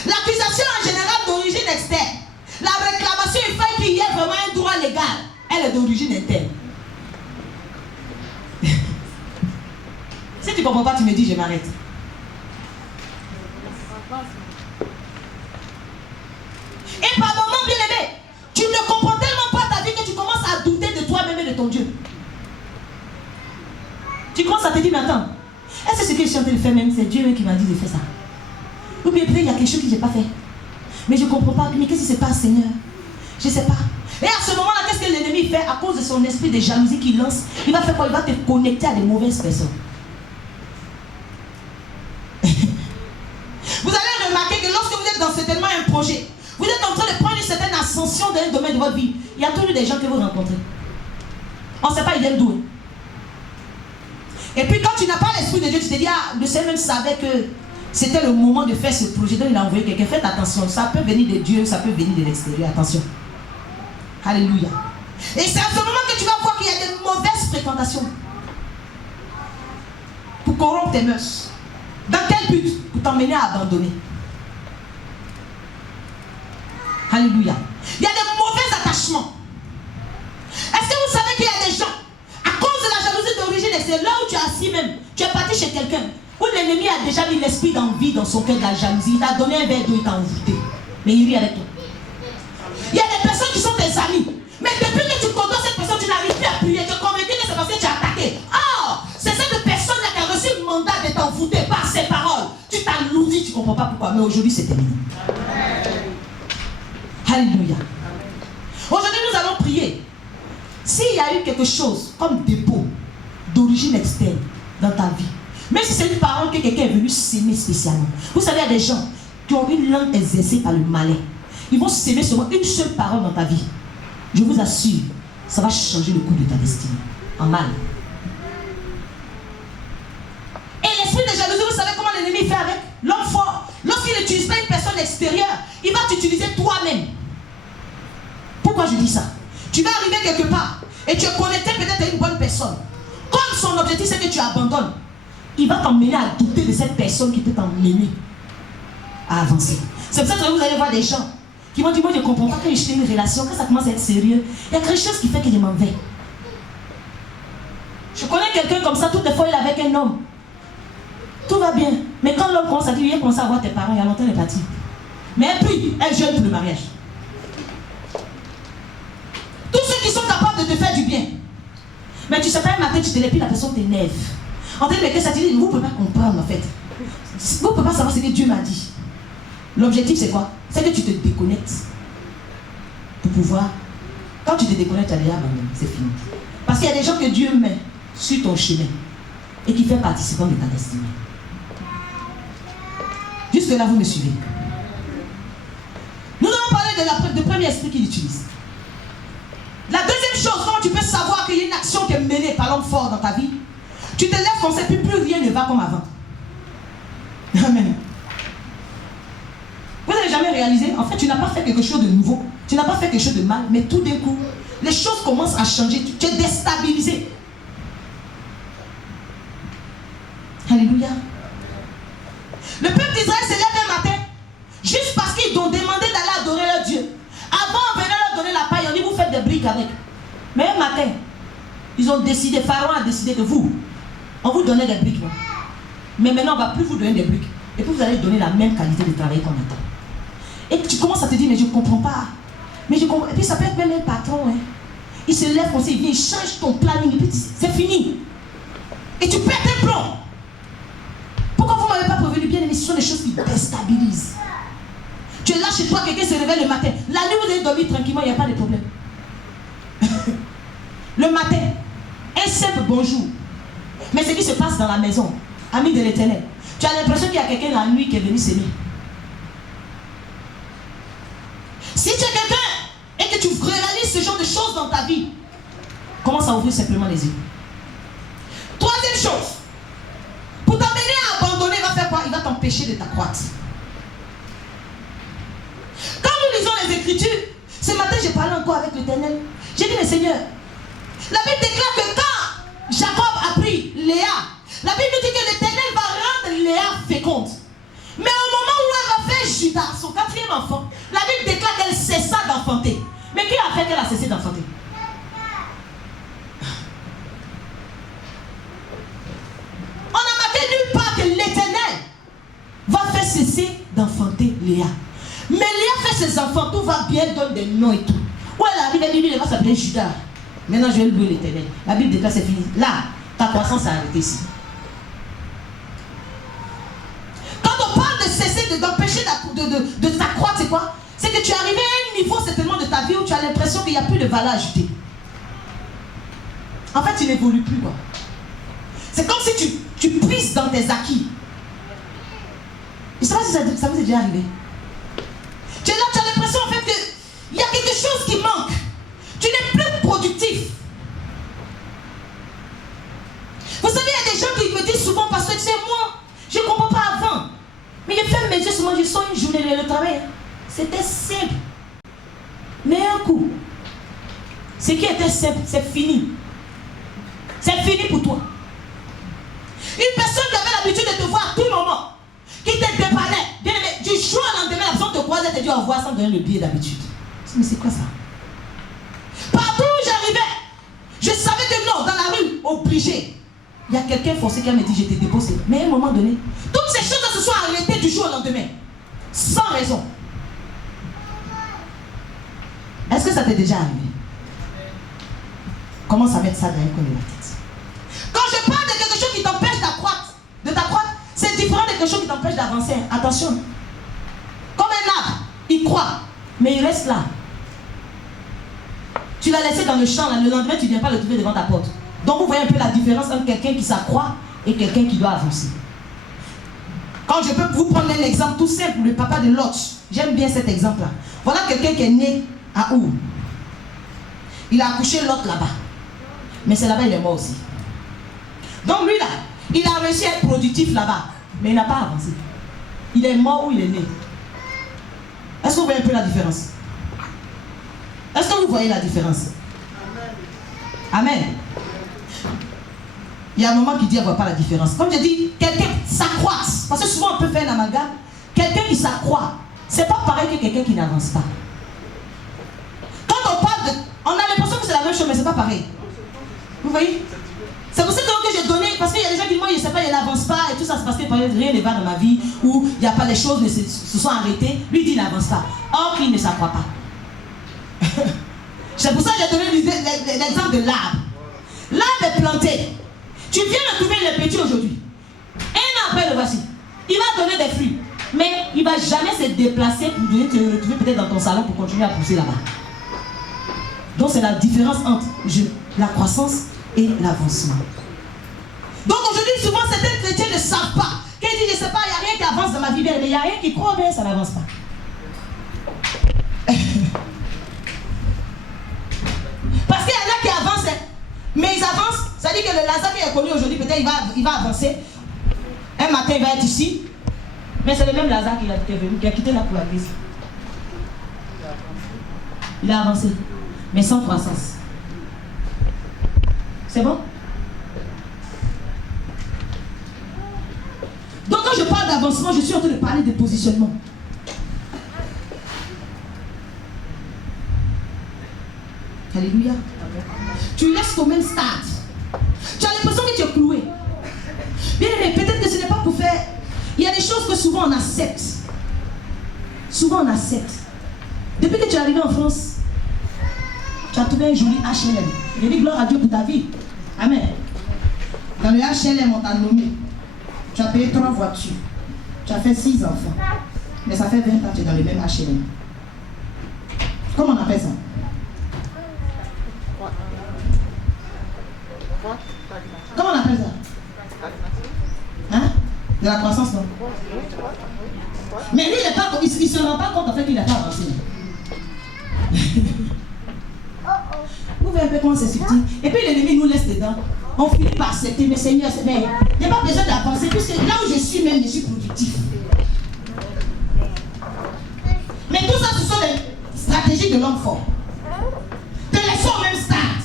L'accusation en général d'origine externe. La réclamation, il faut qu'il y ait vraiment un droit légal. Elle est d'origine interne. Si tu ne comprends pas, tu me dis je m'arrête. Et par moment, bien aimé, tu ne comprends tellement pas ta vie que tu commences à douter de toi-même et de ton Dieu. Tu commences à te dire, mais attends, est-ce que ce que je suis en train de faire même, c'est Dieu même qui m'a dit de faire ça? Ou bien peut-être il y a quelque chose que je n'ai pas fait. Mais je ne comprends pas. Mais qu'est-ce qui se passe, Seigneur? Je ne sais pas. Et à ce moment-là, qu'est-ce que l'ennemi fait? À cause de son esprit de jalousie qu'il lance, il va faire quoi? Il va te connecter à des mauvaises personnes. Vous allez remarquer que lorsque vous êtes dans certainement un projet, vous êtes en train de prendre une certaine ascension dans un domaine de votre vie, il y a toujours des gens que vous rencontrez. On ne sait pas, ils viennent d'où. Et puis quand tu n'as pas l'esprit de Dieu, tu te dis, ah, le Seigneur même savait que c'était le moment de faire ce projet, donc il a envoyé quelqu'un. Faites attention, ça peut venir de Dieu, ça peut venir de l'extérieur, attention. Alléluia. Et c'est à ce moment que tu vas voir qu'il y a de mauvaises fréquentations pour corrompre tes mœurs. Dans quel but? Pour t'emmener à abandonner. Alléluia. Il y a de mauvais attachements. Est-ce que vous savez qu'il y a des gens, à cause de la jalousie d'origine, et c'est là où tu es assis même, tu es parti chez quelqu'un, où l'ennemi a déjà mis l'esprit d'envie dans son cœur de la jalousie, il t'a donné un verre d'eau, il t'a envoûté. Mais il rit avec toi. Il y a des personnes qui sont tes amis, mais depuis que tu côtoies cette personne, tu n'arrives plus à prier, tu es convaincu que c'est parce que tu as attaqué. Oh, c'est cette personne-là qui a reçu le mandat de t'envoûter par ses paroles. Tu t'alourdis, tu ne comprends pas pourquoi, mais aujourd'hui c'est terminé. Alléluia. Aujourd'hui nous allons prier. S'il y a eu quelque chose comme dépôt d'origine externe dans ta vie, même si c'est une parole que quelqu'un est venu s'aimer spécialement. Vous savez, il y a des gens qui ont une langue exercée par le malin. Ils vont s'aimer seulement une seule parole dans ta vie. Je vous assure, ça va changer le cours de ta destinée. En mal. Et l'esprit de jalousie, vous savez comment l'ennemi fait avec l'homme fort? Lorsqu'il n'utilise pas une personne extérieure, il va t'utiliser toi-même. Pourquoi je dis ça? Tu vas arriver quelque part et tu es connecté peut-être à une bonne personne. Comme son objectif c'est que tu abandonnes, il va t'emmener à douter de cette personne qui peut t'emmener à avancer. C'est pour ça que vous allez voir des gens qui vont dire, moi je ne comprends pas quand je fais une relation, quand ça commence à être sérieux, il y a quelque chose qui fait que je m'en vais. Je connais quelqu'un comme ça, toutes les fois il est avec un homme. Tout va bien. Mais quand l'homme commence à dire, viens commencer à voir tes parents, il y a longtemps il est parti. Mais puis, elle jeûne pour le mariage. Tous ceux qui sont capables de te faire du bien. Mais tu sais pas, un matin tu te lèves, puis la personne t'énerve. En train de mettre ça, tu dis, vous ne pouvez pas comprendre en fait. Vous ne pouvez pas savoir ce que Dieu m'a dit. L'objectif c'est quoi? C'est que tu te déconnectes. Pour pouvoir, quand tu te déconnectes, tu as déjà abandonné, c'est fini. Parce qu'il y a des gens que Dieu met sur ton chemin et qui fait participant de ta destinée. Jusque là, vous me suivez. Nous allons parler du premier esprit qu'il utilise. La deuxième chose, quand tu peux savoir qu'il y a une action qui est menée par l'homme fort dans ta vie, tu te lèves comme ça, puis plus rien ne va comme avant. Amen. Vous n'avez jamais réalisé, en fait, tu n'as pas fait quelque chose de nouveau. Tu n'as pas fait quelque chose de mal, mais tout d'un coup, les choses commencent à changer. Tu es déstabilisé. Alléluia. Le peuple d'Israël se lève un matin, juste parce qu'ils ont demandé d'aller adorer leur Dieu. Avant, on venait leur donner la paille, on dit vous faites des briques avec. Mais un matin, ils ont décidé, Pharaon a décidé que vous, on vous donnait des briques. Non? Mais maintenant, on ne va plus vous donner des briques. Et puis vous allez donner la même qualité de travail qu'on attend. Et tu commences à te dire, mais je ne comprends pas. Mais je comprends. Et puis ça peut être même un patron. Hein. Il se lève comme ça, il vient, il change ton planning. Et puis c'est fini. Et tu perds tes plans. Pourquoi vous ne m'avez pas prévenu bien, mais ce sont des choses qui déstabilisent. Tu es là chez toi, quelqu'un se réveille le matin. La nuit, vous avez dormi tranquillement, il n'y a pas de problème. Le matin, un simple bonjour. Mais ce qui se passe dans la maison, ami de l'Éternel, tu as l'impression qu'il y a quelqu'un la nuit qui est venu s'aimer. Si tu es quelqu'un et que tu réalises ce genre de choses dans ta vie, commence à ouvrir simplement les yeux. Troisième chose, pour t'amener à abandonner, il va faire quoi? Il va t'empêcher de t'accroître. Quand nous lisons les Écritures, ce matin j'ai parlé encore avec l'Éternel. J'ai dit, mais Seigneur, la Bible déclare que quand Jacob a pris Léa, la Bible dit que l'Éternel va rendre Léa féconde. Mais au moment où elle va faire Judas, son quatrième enfant, la Bible déclare qu'elle cessa d'enfanter. Mais qui a fait qu'elle a cessé d'enfanter? On a marqué nulle part que l'Éternel va faire cesser d'enfanter Léa. Mais Léa fait ses enfants, tout va bien, donne des noms et tout. Où elle arrive, elle dit, lui, elle va s'appeler Judas. Maintenant, je vais louer l'Éternel. La Bible déclare, c'est fini. Là, ta croissance a arrêté ici. Quand on parle de cesser, d'empêcher de t'accroître, c'est quoi? C'est que tu es arrivé à un niveau certainement de ta vie où tu as l'impression qu'il n'y a plus de valeur ajoutée. En fait, tu n'évolues plus, quoi. C'est comme si tu puisses dans tes acquis. Je ne sais pas si ça vous est déjà arrivé. Tu es là, tu as l'impression en fait qu'il y a quelque chose qui manque. Tu n'es plus productif. Vous savez, il y a des gens qui me disent souvent, parce que tu sais, moi, je ne comprends pas avant. Mais je ferme mes yeux souvent, je sens une journée de travail. C'était simple. Mais un coup, ce qui était simple, c'est fini. C'est fini pour toi. Une personne qui avait l'habitude de te voir à tout moment, qui te dépannait, bien aimé, du jour au lendemain, la personne te croise et te dit au revoir sans donner le billet d'habitude. Mais c'est quoi ça? Partout où j'arrivais, je savais que non, dans la rue, obligé. Il y a quelqu'un forcé qui m'a dit, je t'ai déposé. Mais à un moment donné, toutes ces choses se sont arrêtées du jour au lendemain. Sans raison. Est-ce que ça t'est déjà arrivé? Commence à mettre ça dans la tête. Quand je parle de quelque chose qui t'empêche d'accroître, c'est différent de quelque chose qui t'empêche d'avancer. Attention. Comme un arbre, il croît, mais il reste là. Tu l'as laissé dans le champ, là, le lendemain, tu ne viens pas le trouver devant ta porte. Donc vous voyez un peu la différence entre quelqu'un qui s'accroît et quelqu'un qui doit avancer. Quand je peux vous prendre un exemple tout simple, le papa de Lot, j'aime bien cet exemple-là. Voilà quelqu'un qui est né à Our. Il a accouché Lot là-bas. Mais c'est là-bas il est mort aussi. Donc lui là, il a réussi à être productif là-bas, mais il n'a pas avancé. Il est mort où il est né. Est-ce que vous voyez un peu la différence? Est-ce que vous voyez la différence? Amen. Il y a un moment qui dit, elle ne voit pas la différence. Comme je dis, quelqu'un s'accroît. Parce que souvent on peut faire un amalgame. Quelqu'un qui s'accroît, c'est pas pareil que quelqu'un qui n'avance pas. Quand on parle de... On a l'impression que c'est la même chose, mais c'est pas pareil. Vous voyez? C'est pour ça que j'ai donné, parce qu'il y a des gens qui disent, moi je ne sais pas, il n'avance pas, et tout ça, c'est parce que rien ne va dans ma vie, où il n'y a pas les choses, se sont arrêtées. Lui dit, il n'avance pas. Or, il ne s'accroît pas. C'est pour ça que j'ai donné l'exemple de l'arbre. L'arbre est planté. Tu viens de trouver le petit aujourd'hui. Un an après, le voici. Il va donner des fruits. Mais il ne va jamais se déplacer pour te retrouver peut-être dans ton salon pour continuer à pousser là-bas. Donc c'est la différence entre la croissance et l'avancement. Donc aujourd'hui, souvent certains chrétiens ne savent pas. Quand ils disent, je ne sais pas, il n'y a rien qui avance dans ma vie, mais il n'y a rien qui croit bien, ça n'avance pas. Parce qu'il y en a qui avancent, mais ils avancent, ça dit que le Lazare qui est connu aujourd'hui, peut-être il va avancer. Un matin, il va être ici, mais c'est le même Lazare qui est venu, qui a quitté là pour la l'église. Il a avancé, mais sans croissance. C'est bon? Donc quand je parle d'avancement, je suis en train de parler de positionnement. Alléluia. Tu restes au même stade. Tu as l'impression que tu es cloué. Bien aimé, peut-être que ce n'est pas pour faire. Il y a des choses que souvent on accepte. Souvent on accepte. Depuis que tu es arrivé en France, tu as trouvé un joli HLM. Je dis gloire à Dieu pour ta vie. Amen. Dans le HLM, on t'a nommé. Tu as payé 3 voitures. Tu as fait 6 enfants. Mais ça fait 20 ans que tu es dans le même HLM. Comment on appelle ça? Comment on appelle ça? Hein? De la croissance, non? Mais lui, il ne se rend pas compte en fait qu'il n'a pas avancé. Vous voyez un peu comment c'est subtil. Et puis l'ennemi nous laisse dedans. On finit par accepter, mais Seigneur, il n'y a pas besoin d'avancer, puisque là où je suis même, je suis productif. Mais tout ça, ce sont des stratégies de l'homme fort. Te laissons au même stade.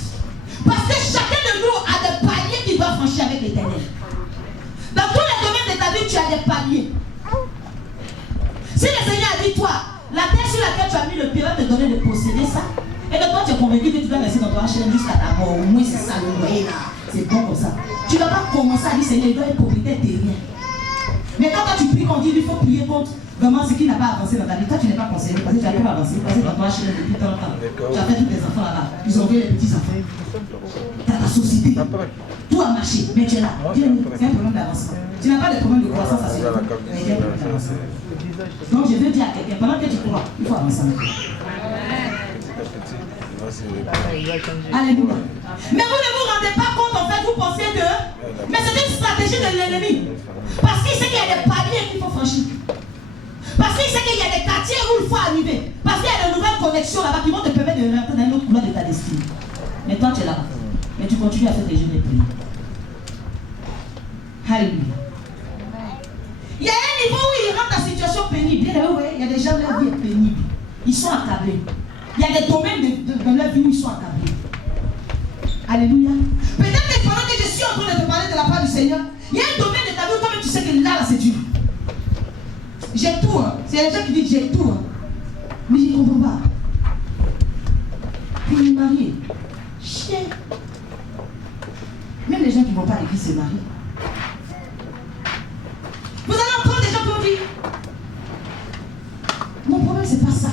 Parce que chacun de nous a des paliers qu'il doit franchir avec l'Éternel. Dans tous les domaines de ta vie, tu as des paliers. Si le Seigneur a dit, toi, la terre sur laquelle tu as mis le pied va te donner de posséder ça, et que toi tu es convaincu que tu dois rester dans ton HLM jusqu'à ta mort, au moins c'est ça le loyer là, c'est bon comme ça. Tu ne dois pas commencer à dire, Seigneur, il doit être propriétaire terrien. Mais quand toi tu pries, qu'on dit, il faut prier contre vraiment ce qui n'a pas avancé dans ta vie, toi tu n'es pas concerné parce que tu n'arrives pas à avancer, parce que dans ton HLM depuis tant longtemps, tu as fait tous tes enfants là-bas, ils ont vu les petits enfants. Tu as ta société, tout a marché, mais tu es là. C'est un problème d'avancement. Tu n'as pas de problème de croissance à ce niveau, mais il y a un problème d'avancement. Donc je veux dire à quelqu'un, pendant que tu crois, il faut avancer. Alléluia. Mais vous ne vous rendez pas compte, en fait, vous pensez que... Mais c'est une stratégie de l'ennemi. Parce qu'il sait qu'il y a des paliers qu'il faut franchir. Parce qu'il sait qu'il y a des quartiers où il faut arriver. Parce qu'il y a de nouvelles connexions là-bas qui vont te permettre de rentrer dans une autre couloir de ta destinée. Mais toi, tu es là. Mais tu continues à faire des jeûnes et prières. Alléluia. Il y a un niveau où il rend ta situation pénible. Bien, oui, il y a des gens, leur vie est pénible. Ils sont accablés. Il y a des domaines de leur vie où ils sont accablés. Alléluia. Peut-être que pendant que je suis en train de te parler de la part du Seigneur, il y a un domaine de ta vie où toi-même tu sais que là c'est dur. J'ai tout. Hein. C'est les gens qui disent j'ai tout. Hein. Mais je ne comprends pas. Pour me marier. Chien. Même les gens qui ne vont pas à l'église se marient. Vous allez entendre des gens qui vont dire mon problème c'est pas ça.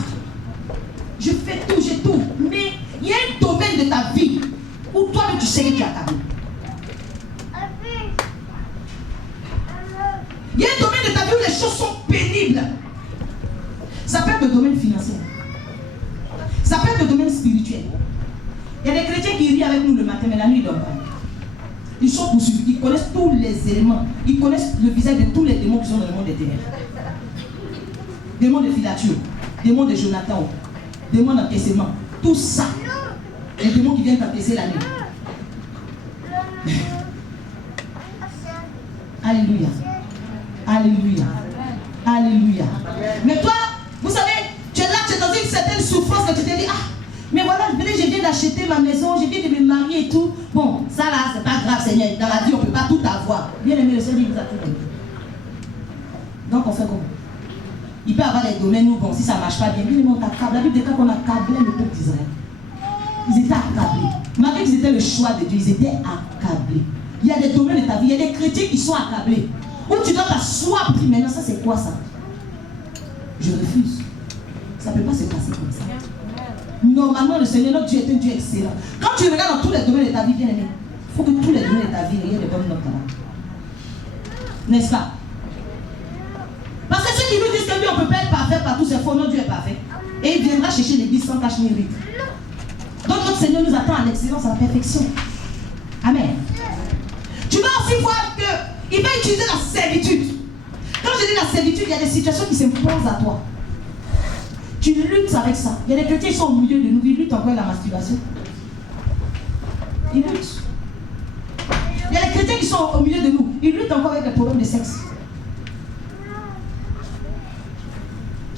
Je fais tout, j'ai tout. Mais il y a un domaine de ta vie où toi-même tu sais que tu as ta vie. Il y a un domaine de ta vie où les choses sont pénibles. Ça peut être le domaine financier. Ça peut être le domaine spirituel. Il y a des chrétiens qui rient avec nous le matin, mais la nuit ils dorment pas. Ils sont poursuivis, ils connaissent tous les éléments. Ils connaissent le visage de tous les démons qui sont dans le monde des ténèbres. Démons de filature, démons de Jonathan, démons d'encaissement. Tout ça. Les démons qui viennent t'encaisser la nuit. Alléluia. Alléluia. Alléluia. Mais toi, vous savez, tu es là, tu es dans une certaine souffrance que tu te dis, ah, mais voilà, je viens d'acheter ma maison, je viens de me marier et tout. Bon, ça là, c'est pas grave, Seigneur. Dans la vie, on ne peut pas tout avoir. Bien aimé, le Seigneur vous a tout donné. Donc, on fait comment? Il peut y avoir des domaines où, bon, si ça ne marche pas bien, bien aimé, on t'accable. La Bible déclare qu'on accablait le peuple d'Israël. Ils étaient accablés. Malgré qu'ils étaient le choix de Dieu, ils étaient accablés. Il y a des domaines de ta vie, il y a des chrétiens qui sont accablés. Où tu dois t'asseoir, puis maintenant, ça c'est quoi ça? Je refuse. Ça ne peut pas se passer comme ça. Normalement, le Seigneur, notre Dieu est un Dieu excellent. Quand tu regardes dans tous les domaines de ta vie, bien aimé, il faut que tous les domaines de ta vie, il y ait des bonnes notes là. N'est-ce pas? Parce que ceux qui nous disent que lui, on ne peut pas être parfait partout, c'est faux, notre Dieu est parfait. Et il viendra chercher l'église sans tâche ni rite. Donc notre Seigneur nous attend à l'excellence, à la perfection. Amen. Tu vas aussi voir qu'il va utiliser la servitude. Quand je dis la servitude, il y a des situations qui s'imposent à toi. Tu luttes avec ça. Il y a des chrétiens qui sont au milieu de nous, ils luttent encore avec la masturbation. Ils luttent. Il y a des chrétiens qui sont au milieu de nous, ils luttent encore avec les problèmes de sexe.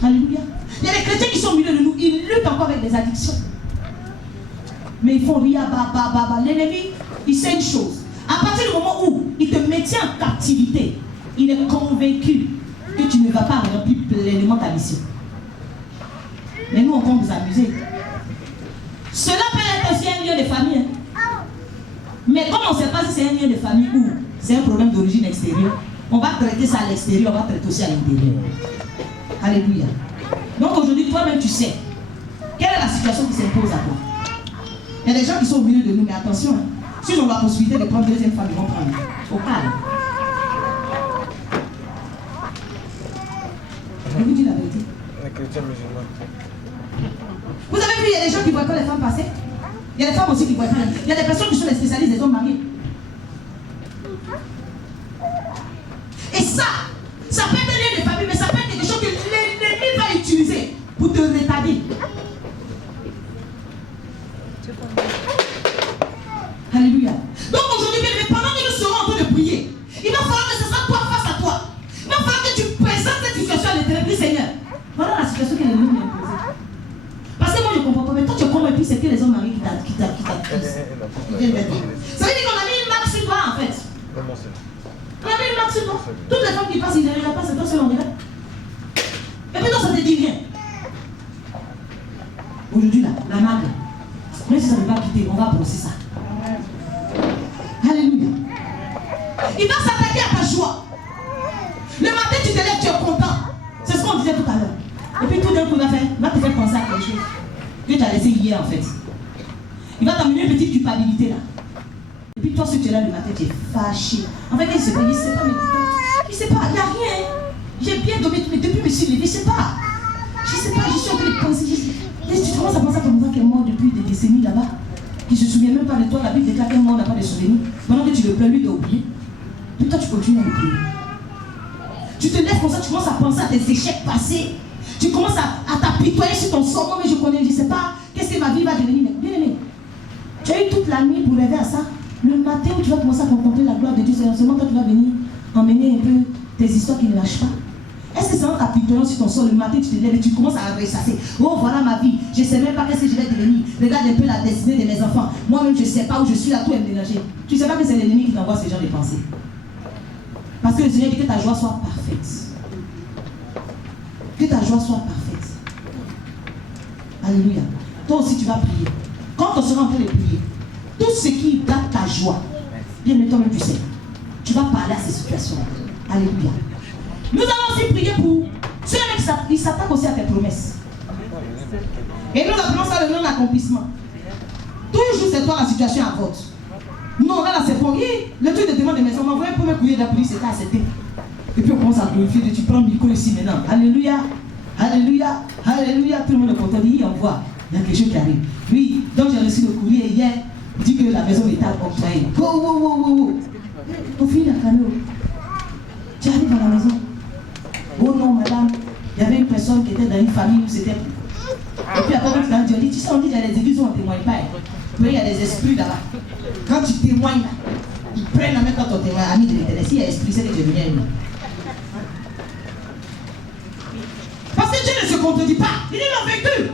Alléluia. Il y a des chrétiens qui sont au milieu de nous, ils luttent encore avec des addictions. Mais ils font rien, l'ennemi, il sait une chose. À partir du moment où il te maintient en captivité, il est convaincu que tu ne vas pas remplir pleinement ta mission. Mais nous, on compte nous amuser. Cela peut être aussi un lieu de famille. Hein. c'est un lien de famille où c'est un problème d'origine extérieure, on va traiter ça à l'extérieur, on va traiter aussi à l'intérieur. Alléluia. Donc aujourd'hui, toi-même, tu sais quelle est la situation qui s'impose à toi. Il y a des gens qui sont au milieu de nous, mais attention, hein, s'ils ont la possibilité de prendre deuxième femme, ils vont prendre. Au calme. Je vous dis la vérité. Les chrétiens musulmans. Vous avez vu, il y a des gens qui ne voient pas les femmes passer. Il y a des femmes aussi qui ne voient pas. Il y a des personnes qui sont des spécialistes des hommes mariés. Et ça peut être un lien de famille, mais ça peut être quelque chose que l'ennemi va utiliser pour te retarder. Alléluia. Donc aujourd'hui, pendant que nous serons en train de prier, il va falloir que ce soit toi face à toi. Il va falloir que tu présentes cette situation à l'Éternel, Seigneur. Voilà la situation que l'ennemi m'a imposée. Parce que moi je ne comprends pas, mais toi tu es convaincu c'est que les hommes mariés qui t'accusent. Ça veut dire qu'on a mis une marque sur toi en fait. On a mis une marque sur toi. Toutes les femmes qui passent, ils ne regardent pas, c'est toi seul on dirait. Et puis non, ça ne te dit rien. Aujourd'hui là, la marque, même si ça ne veut pas quitter, on va brosser ça. Alléluia. Il va s'attaquer à ta joie. Le matin tu te lèves, tu es content. C'est ce qu'on disait tout à l'heure. Et puis tout d'un coup, il va te faire penser à quelque chose que tu as laissé hier en fait. Il va t'amener une petite culpabilité là. Et puis toi, ce que tu es là le matin, tu es fâché. En fait, il ne sait pas, mais il ne sait pas, il n'y a rien. J'ai bien dormi, mais depuis je me suis levé, je ne sais pas. Je ne sais pas, je suis en train de penser. Tu commences à penser à ton enfant qui est mort depuis des décennies là-bas, qui ne se souvient même pas de toi. La Bible déclare qu'un mort n'a pas de souvenir. Pendant que tu le pleures, lui, il doit oublier. Puis toi, tu continues à le pleurer. Tu te lèves comme ça, tu commences à penser à tes échecs passés. Tu commences à t'apitoyer sur ton sort. Moi, mais je connais, je ne sais pas qu'est-ce que ma vie va devenir. Mais bien aimé, tu as eu toute la nuit pour rêver à ça. Le matin où tu vas commencer à contempler la gloire de Dieu, c'est seulement toi qui vas venir emmener un peu tes histoires qui ne lâchent pas. Est-ce que c'est en t'apitoyant sur ton sort, le matin tu te lèves et tu commences à ressasser. Oh voilà ma vie, je ne sais même pas qu'est-ce que je vais devenir. Regarde un peu la destinée de mes enfants. Moi-même je ne sais pas où je suis là, tout est mélangé. Tu ne sais pas que c'est l'ennemi qui t'envoie ce genre de pensées. Parce que le Seigneur dit que ta joie soit parfaite. Que ta joie soit parfaite. Alléluia. Toi aussi tu vas prier. Quand on sera en train de prier, tout ce qui gâte ta joie, bien mais toi-même tu sais, tu vas parler à ces situations. Alléluia. Nous allons aussi prier pour ceux qui s'attaquent aussi à tes promesses. Et nous appelons ça le non-accomplissement. Toujours c'est toi la situation à vote. Non, là c'est pour lui. Le truc de demande de maison, m'envoie un premier courrier d'appui, c'est accepté. Et puis on commence à glorifier, tu prends le micro ici maintenant. Alléluia, alléluia, alléluia. Tout le monde est content, il envoie. Il y a quelque chose qui arrive. Oui, donc j'ai reçu le courrier hier, il dit que la maison est à octroyée. Wow. Au fil d'un canot, tu arrives à la maison. Oh non, madame, il y avait une personne qui était dans une famille où c'était. Et puis après, Dieu dit, tu sais, on dit qu'il y a des églises où on ne témoigne pas. Oui, il y a des esprits là-bas. Quand tu témoignes là, ils prennent la main quand on témoigne, ami de l'Éternel. S'il y a esprit, c'est que Dieu vient. Parce que Dieu ne se contredit pas. Il est l'ont vécu.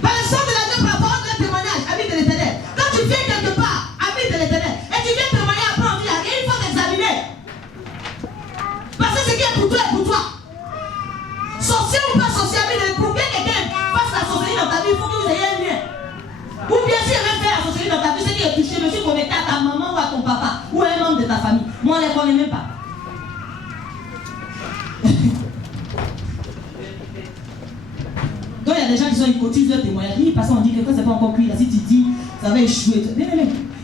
Par le sang de la Bible, par la parole de témoignage, ami de l'Éternel. Quand tu viens quelque part, ami de l'Éternel, et tu viens témoigner après on dit, il faut t'examiner. Parce que ce qui est pour toi est pour toi. Sorcier ou pas sorcier, ami de l'Éternel, pour bien quelqu'un fasse la sorcellerie dans ta vie, il faut que vous ayez un lien. Ou bien si elle veut faire la sorcellerie dans ta vie, c'est qu'il est touché, mais si connecté à ta maman ou à ton papa, ou à un membre de ta famille. Moi, on ne les connaît même pas. Donc il y a des gens qui sont hypotisent leur témoignage. Parce qu'on dit que quand c'est pas encore cuit, là, si tu dis, ça va échouer. Bien,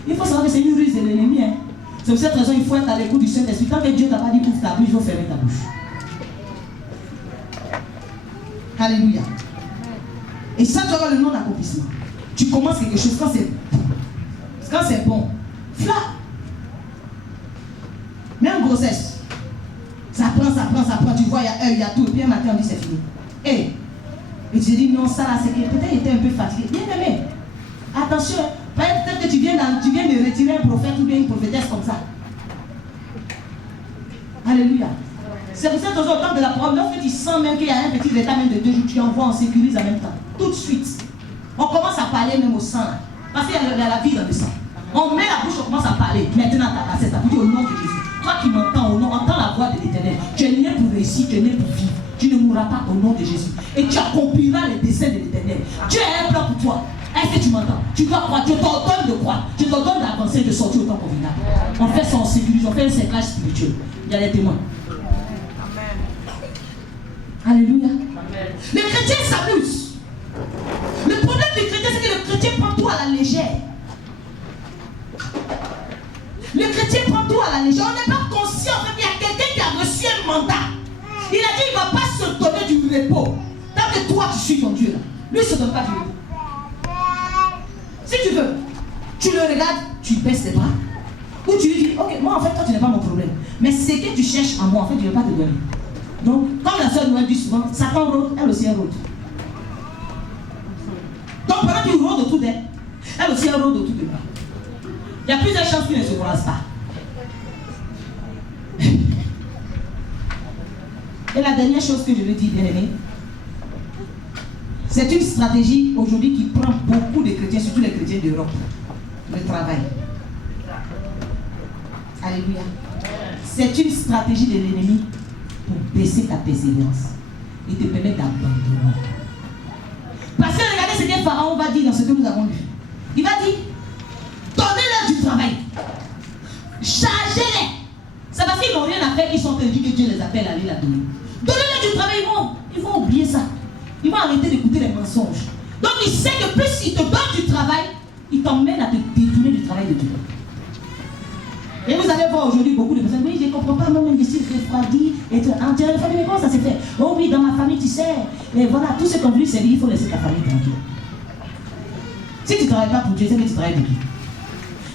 il faut savoir que c'est une ruse de l'ennemi. Hein. C'est pour cette raison qu'il faut être à l'écoute du Saint-Esprit. Tant que Dieu t'a pas dit ouvre ta bouche, il faut fermer ta bouche. Alléluia. Et ça, tu auras le nom d'accomplissement. Tu commences quelque chose quand c'est bon. Quand c'est bon, flat. Même grossesse. Ça prend. Tu vois, il y a un, il y a tout. Et puis un matin, on dit c'est fini. Et tu dis non, ça là, c'est que peut-être il était un peu fatigué. Bien aimé. Attention, peut-être que tu viens de retirer un prophète ou bien une prophétesse comme ça. Alléluia. C'est pour ça que au temps de la parole, lorsque tu sens même qu'il y a un petit retard même de 2 jours, tu envoies, on sécurise en même temps. Tout de suite. On commence à parler même au sang. Là. Parce qu'il y a la vie dans le sang. On met la bouche, on commence à parler. Maintenant, c'est ça. Pour dire au nom de Jésus. Toi qui m'entends, entends la voix de l'Éternel. Tu es né pour réussir, tu es né pour vivre. Tu ne mourras pas au nom de Jésus. Et tu accompliras les desseins de l'Éternel. Dieu a un plan pour toi. Est-ce que tu m'entends? Tu dois croire. Je t'ordonne de croire. Je t'ordonne d'avancer, de sortir au temps convenable. fait un cerclage spirituel. Il y a les témoins. Alléluia. Les chrétiens s'amusent. Le problème du chrétien, c'est que le chrétien prend tout à la légère. Le chrétien prend tout à la légère. On n'est pas conscient qu'il y a quelqu'un qui a reçu un mandat. Il a dit qu'il ne va pas se donner du repos. Tant que toi tu suis ton Dieu là. Lui ne se donne pas du repos. Si tu veux, tu le regardes, tu baisses tes bras. Ou tu lui dis, ok, moi en fait, toi tu n'es pas mon problème. Mais c'est que tu cherches en moi, en fait, je ne vais pas te donner. Donc, comme la soeur Noël dit souvent, Satan rôde, elle aussi elle rôde. Donc, pendant qu'il rôde autour d'elle, elle aussi elle rôde autour de moi. Il y a plusieurs chances qu'ils ne se croisent pas. Et la dernière chose que je veux dire, bien aimé, c'est une stratégie aujourd'hui qui prend beaucoup de chrétiens, surtout les chrétiens d'Europe, le travail. Alléluia. C'est une stratégie de l'ennemi pour baisser ta persévérance et te permettre d'abandonner. Parce que regardez ce que Pharaon va dire dans ce que nous avons lu. Il va dire, donnez-leur du travail. Chargez-les. C'est parce qu'ils n'ont rien à faire qu'ils sont perdus que Dieu les appelle à aller la donner. Donnez-leur du travail, ils vont oublier ça. Ils vont arrêter d'écouter les mensonges. Donc il sait que plus il te donne du travail, il t'emmène à te détourner du travail de Dieu. Et vous allez voir aujourd'hui beaucoup de personnes, oui, je ne comprends pas, moi-même, je suis refroidi. Et tu as une famille, mais comment ça s'est fait? Oh oui, dans ma famille, tu sais. Et voilà, tout ce qu'on veut, c'est il faut laisser ta famille tranquille. Si tu ne travailles pas pour Dieu, c'est que tu travailles pour qui?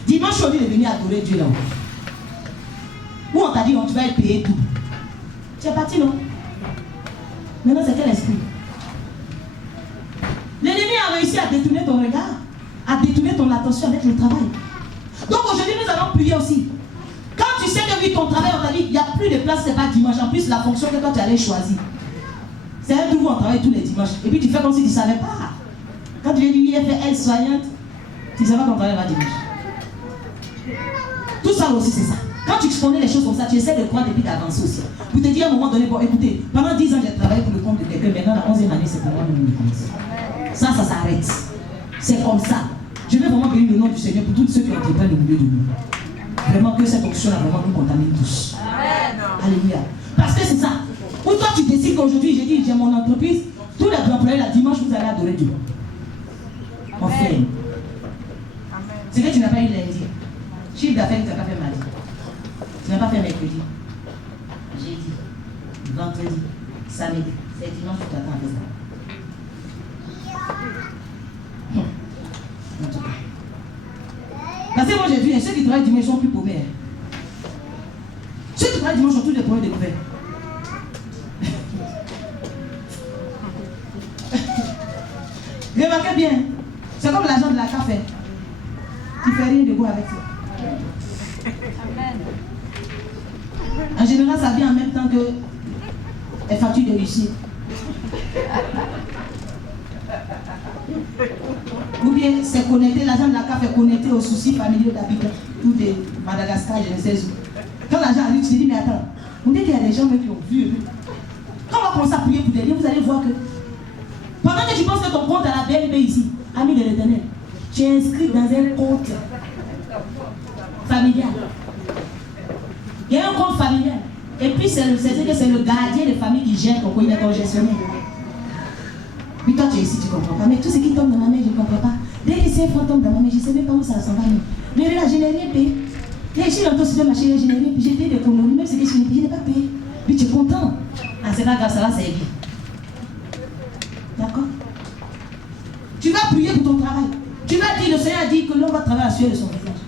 Dimanche, on est venu adorer Dieu là-haut. Où on t'a dit, tu vas être payé tout. Tu es parti, non? Maintenant, c'est quel esprit? L'ennemi a réussi à détourner ton regard, à détourner ton attention avec le travail. Donc aujourd'hui, nous allons prier aussi. Quand tu sais que oui, ton travail, on t'a dit, il n'y a plus de place, c'est pas dimanche. En plus, la fonction que toi tu allais choisir. C'est un trou où on travaille tous les dimanches. Et puis tu fais comme si tu ne savais pas. Quand tu viens dire, oui, elle fait aide-soignante, tu ne sais pas ton travail va dimanche. Tout ça aussi, c'est ça. Quand tu connais les choses comme ça, tu essaies de croire et puis d'avancer aussi. Pour te dire à un moment donné, bon, écoutez, pendant 10 ans, j'ai travaillé pour le compte de quelqu'un. Maintenant, la 11e année, c'est pour moi le compte. Ça s'arrête. C'est comme ça. Je vais vraiment bénir le nom du Seigneur pour tous ceux qui ont été au milieu de nous. Vraiment que cette option-là vraiment nous contamine tous. Amen. Alléluia. Parce que c'est ça. Ou toi tu décides qu'aujourd'hui, j'ai dit, j'ai mon entreprise, tous les employés, la dimanche, vous allez adorer Dieu. On fait. C'est que tu n'as pas eu lundi. Chiffre d'affaires, tu n'as pas fait mardi. Tu n'as pas fait mercredi. Jeudi. Vendredi. Samedi. C'est dimanche, tu t'attends à ça. En tout cas. Parce que moi j'ai vu, ceux qui travaillent dimanche sont plus paumés. Ceux qui travaillent dimanche ont tous les problèmes découverts. Remarquez bien, c'est comme l'argent de la café. Tu fais rien de beau avec ça. En général, ça vient en même temps que les factures de Russie. Ou bien c'est connecté, l'argent de la CAF est connecté aux soucis familiaux d'habitants, ou de Madagascar, je ne sais où. Quand l'argent arrive, tu te dis, mais attends, on dit qu'il y a des gens qui ont vu. Quand on va commencer à prier pour des liens, vous allez voir que pendant que tu penses que ton compte à la BNP ici, ami de l'Éternel, tu es inscrit dans un compte familial. Il y a un compte familial. Et puis c'est le gardien de famille qui gère ton compte, il est ton gestionnaire. Puis toi tu es ici, tu ne comprends pas. Mais tout ce qui tombe dans ma main, je ne comprends pas. Dès que ces francs tombent dans ma main, je ne sais même pas où ça s'en va. Mais là, je n'ai rien payé. Et ici, dans ton supermarché, je n'ai rien payé. J'ai payé des économies, même ce que je n'ai pas payé. Puis tu es content. Ah, c'est pas grave, ça va servir. D'accord? Tu vas prier pour ton travail. Tu vas dire, le Seigneur a dit que l'on va travailler à sueur de son visage.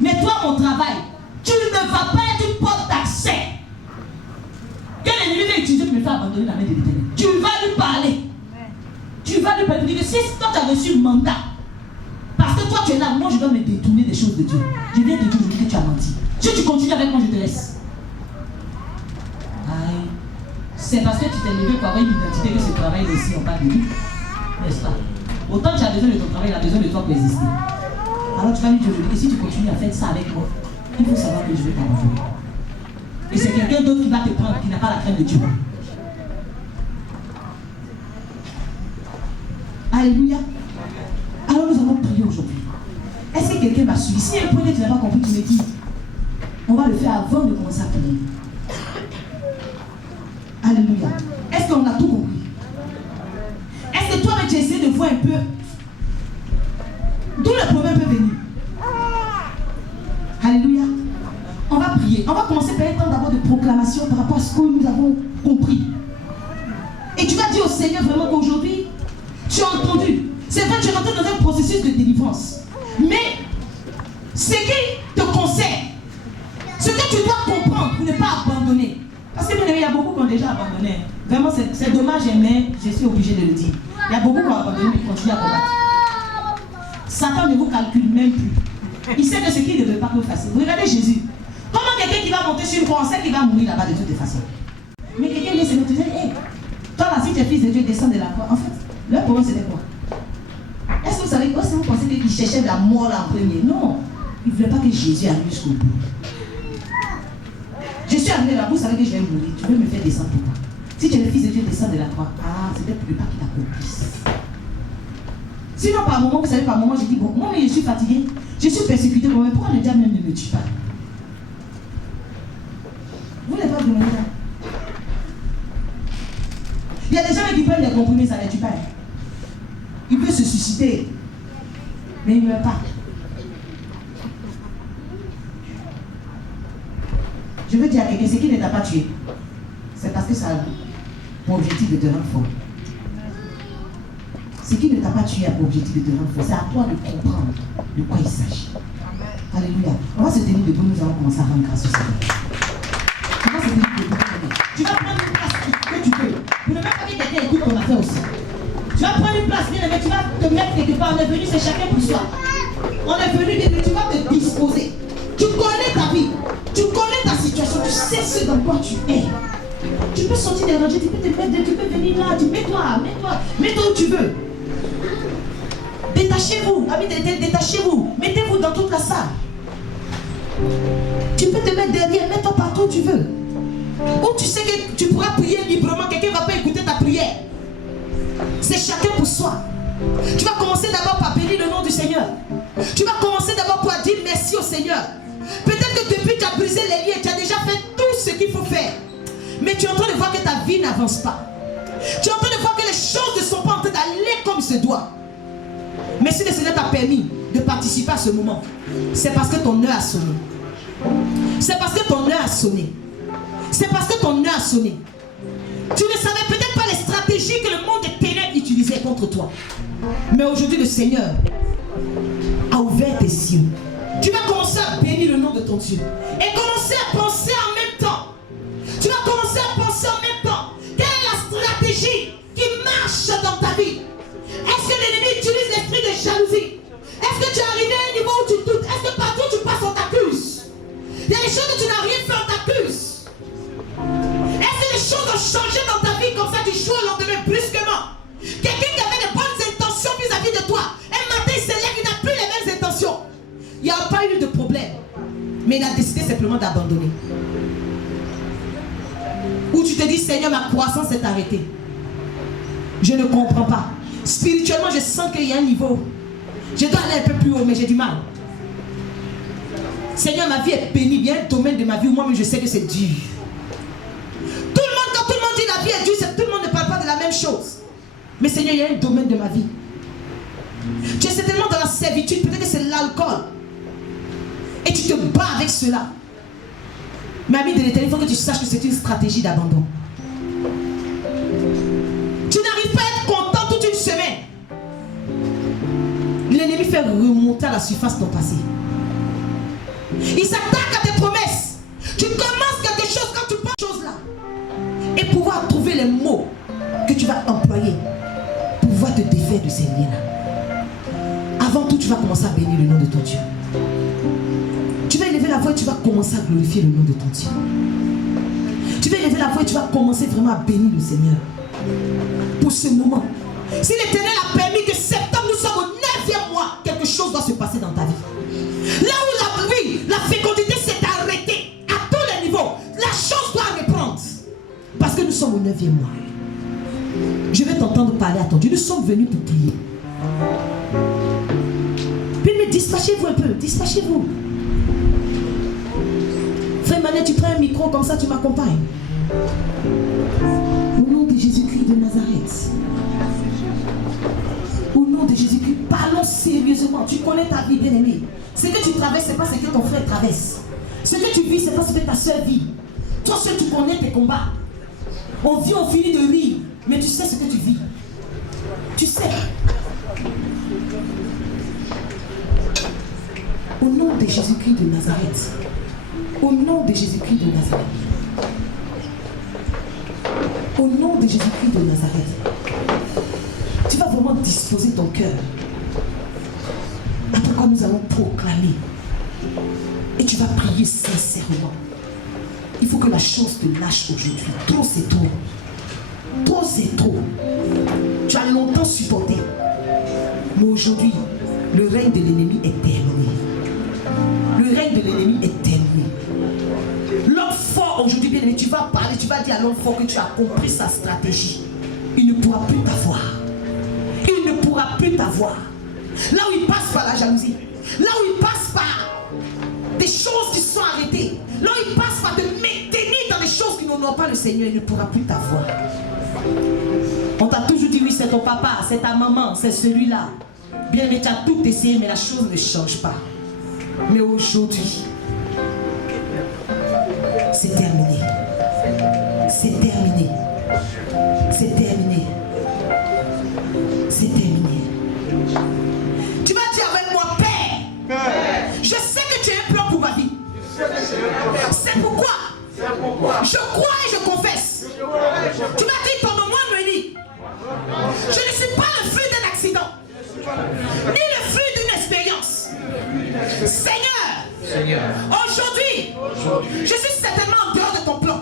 Mais toi, mon travail, tu ne vas pas être une porte d'accès. Quel ennemi va utiliser pour me faire abandonner la main de l'Éternel? Tu vas lui parler. Tu vas lui parler. Dire que si toi tu as reçu le mandat, parce que toi tu es là, moi je dois me détourner des choses de Dieu. Je viens de dire aujourd'hui que tu as menti. Si tu continues avec moi, je te laisse. Aïe. C'est parce que tu t'es levé pour avoir une identité que ce travail aussi, on parle de lui. N'est-ce pas? Autant tu as besoin de ton travail, il a besoin de toi pour exister. Alors tu vas lui dire aujourd'hui que si tu continues à faire ça avec moi, il faut savoir que je vais t'abandonner. Et c'est quelqu'un d'autre qui va te prendre, qui n'a pas la crainte de Dieu. Alléluia. Alors nous allons prier aujourd'hui. Est-ce que quelqu'un m'a suivi? Si un point que tu n'as pas compris, tu me dis. On va le faire avant de commencer à prier. Alléluia. Est-ce qu'on a tout compris? Est-ce que toi-même tu essaies de voir un peu d'où le problème peut venir? Alléluia. On va prier. On va commencer par un temps d'abord de proclamation par rapport à ce que nous avons compris. Et tu vas dire au Seigneur vraiment qu'aujourd'hui, tu as entendu. C'est vrai, tu es rentré dans un processus de délivrance. Mais ce qui te concerne, ce que tu dois comprendre pour ne pas abandonner. Parce que il y a beaucoup qui ont déjà abandonné. Vraiment, c'est dommage, mais je suis obligé de le dire. Il y a beaucoup qui ont abandonné et qui continuent à combattre. Satan ne vous calcule même plus. Il sait que ce qu'il ne veut pas que vous fassiez. Vous regardez Jésus. Comment quelqu'un qui va monter sur une croix, on sait qu'il va mourir là-bas de toutes les façons. Mais quelqu'un vient se mettre et dit, hé, toi là, si tu es fils de Dieu, descends de la croix. En fait, leur problème c'était quoi? Est-ce que vous savez, est-ce que vous pensez qu'il cherchait la mort là en premier? Non. Il ne voulait pas que Jésus arrive jusqu'au bout. Je suis arrivé là, vous savez que je vais mourir. Tu veux me faire descendre pour toi. Si tu es le fils de Dieu, descends de la croix. Ah, c'était pour ne pas qu'il t'accomplisse. Sinon, par moment, vous savez, par moment, je dis, bon, moi, mais je suis fatigué. Je suis persécuté. Bon, mais pourquoi le diable même ne me tue pas? Vous n'avez pas demandé ça. Il y a des gens qui prennent des comprimés, ça ne les tue pas. Il peut se susciter, mais il ne meurt pas. Je veux dire à quelqu'un, ce qui ne t'a pas tué, c'est parce que ça a pour objectif de te rendre fort. Ce qui ne t'a pas tué a pour objectif de te rendre fort. C'est à toi de comprendre de quoi il s'agit. Alléluia. On va se tenir debout, nous allons commencer à rendre grâce au Seigneur. On va se tenir debout. Tu vas prendre une place que tu peux. Pour ne pas que quelqu'un écoute ton affaire aussi. Tu vas prendre une place, bien aimé, tu vas te mettre quelque part. On est venu, c'est chacun pour soi. On est venu, bien aimé, tu vas te disposer. Tu connais ta vie. Tu connais ta situation. Tu sais ce dans quoi tu es. Tu peux sortir des rangées, tu peux te mettre, tu peux venir là. Mets-toi où tu veux. Détachez-vous. Détachez-vous. Mettez-vous dans toute la salle. Tu peux te mettre derrière, mets-toi partout où tu veux. Où tu sais que tu pourras prier librement, quelqu'un ne va pas écouter ta prière. C'est chacun pour soi. Tu vas commencer d'abord par bénir le nom du Seigneur. Tu vas commencer d'abord par dire merci au Seigneur. Peut-être que depuis tu as brisé les liens, tu as déjà fait tout ce qu'il faut faire. Mais tu es en train de voir que ta vie n'avance pas. Tu es en train de voir que les choses ne sont pas en train d'aller comme il se doit. Mais si le Seigneur t'a permis de participer à ce moment, c'est parce que ton heure a sonné. C'est parce que ton heure a sonné. C'est parce que ton heure a sonné. Tu ne savais peut-être pas les stratégies que le monde des ténèbres utilisait contre toi. Mais aujourd'hui, le Seigneur a ouvert tes yeux. Tu vas commencer à bénir le nom de ton Dieu. Et commencer à penser en même temps. Tu vas commencer à penser en même temps. Quelle est la stratégie qui marche dans ta vie? Est-ce que l'ennemi utilise l'esprit de jalousie? Est-ce que tu es arrivé à un niveau où tu doutes? Est-ce que partout où tu passes, on t'accuse? Il y a des choses que tu n'as rien fait, on t'accuse. Est-ce que les choses ont changé dans ta vie comme ça du jour au lendemain brusquement? Quelqu'un qui avait de bonnes intentions vis-à-vis de toi, un matin il se lève, il n'a plus les mêmes intentions. Il n'y a pas eu de problème, mais il a décidé simplement d'abandonner. Ou tu te dis, Seigneur, ma croissance est arrêtée. Je ne comprends pas. Spirituellement, je sens qu'il y a un niveau. Je dois aller un peu plus haut, mais j'ai du mal. Seigneur, ma vie est pénible. Il y a un domaine de ma vie où moi-même je sais que c'est dur. Quand tout le monde dit la vie est dure, tout le monde ne parle pas de la même chose. Mais Seigneur, il y a un domaine de ma vie. Tu es certainement dans la servitude, peut-être que c'est l'alcool. Et tu te bats avec cela. Mais ami de l'Éternel, il faut que tu saches que c'est une stratégie d'abandon. Tu n'arrives pas à être content toute une semaine. L'ennemi fait remonter à la surface ton passé. Il s'attaque à tes promesses. Tu commences quelque chose quand tu penses à chose là. Et pouvoir trouver les mots que tu vas employer pour pouvoir te défaire de ces liens-là. Avant tout, tu vas commencer à bénir le nom de ton Dieu. Tu vas élever la voix et tu vas commencer à glorifier le nom de ton Dieu. Tu vas élever la voix et tu vas commencer vraiment à bénir le Seigneur. Pour ce moment. Si l'Éternel a permis que septembre, nous sommes au 9e mois, quelque chose doit se passer dans ta vie. Là où la fécondité s'est arrêtée à tous les niveaux, la chose doit reprendre. Parce que nous sommes au 9e mois. Je vais t'entendre parler à ton Dieu. Nous sommes venus pour prier. Puis mais dispatchez-vous un peu, dispatchez-vous. connais, tu prends un micro comme ça, tu m'accompagnes. Au nom de Jésus-Christ de Nazareth. Au nom de Jésus-Christ, parlons sérieusement. Tu connais ta vie, bien-aimée. Ce que tu traverses, ce n'est pas ce que ton frère traverse. Ce que tu vis, ce n'est pas ce que ta soeur vit. Toi seul, tu connais tes combats. On vit, on finit de vivre. Mais tu sais ce que tu vis. Tu sais. Au nom de Jésus-Christ de Nazareth. Au nom de Jésus-Christ de Nazareth. Au nom de Jésus-Christ de Nazareth. Tu vas vraiment disposer ton cœur. À pourquoi nous allons proclamer. Et tu vas prier sincèrement. Il faut que la chose te lâche aujourd'hui. Trop c'est trop. Trop c'est trop. Tu as longtemps supporté. Mais aujourd'hui, le règne de l'ennemi est terminé. Le règne de l'ennemi est terminé. L'homme fort aujourd'hui, bien aimé, tu vas parler, tu vas dire à l'homme fort que tu as compris sa stratégie. Il ne pourra plus t'avoir. Il ne pourra plus t'avoir. Là où il passe par la jalousie, là où il passe par des choses qui sont arrêtées, là où il passe par te maintenir dans des choses qui n'honorent pas le Seigneur, il ne pourra plus t'avoir. On t'a toujours dit oui, c'est ton papa, c'est ta maman, c'est celui-là. Bien aimé, tu as tout essayé, mais la chose ne change pas. Mais aujourd'hui, c'est terminé. C'est terminé. C'est terminé. C'est terminé. Tu vas dire avec moi, Père, je sais que tu as un plan pour ma vie. C'est pourquoi je crois et je confesse. Tu m'as dit, ton nom, Noélie, je ne suis pas le fruit d'un accident, ni le fruit d'une expérience. Seigneur, aujourd'hui, je suis certainement en dehors de ton plan.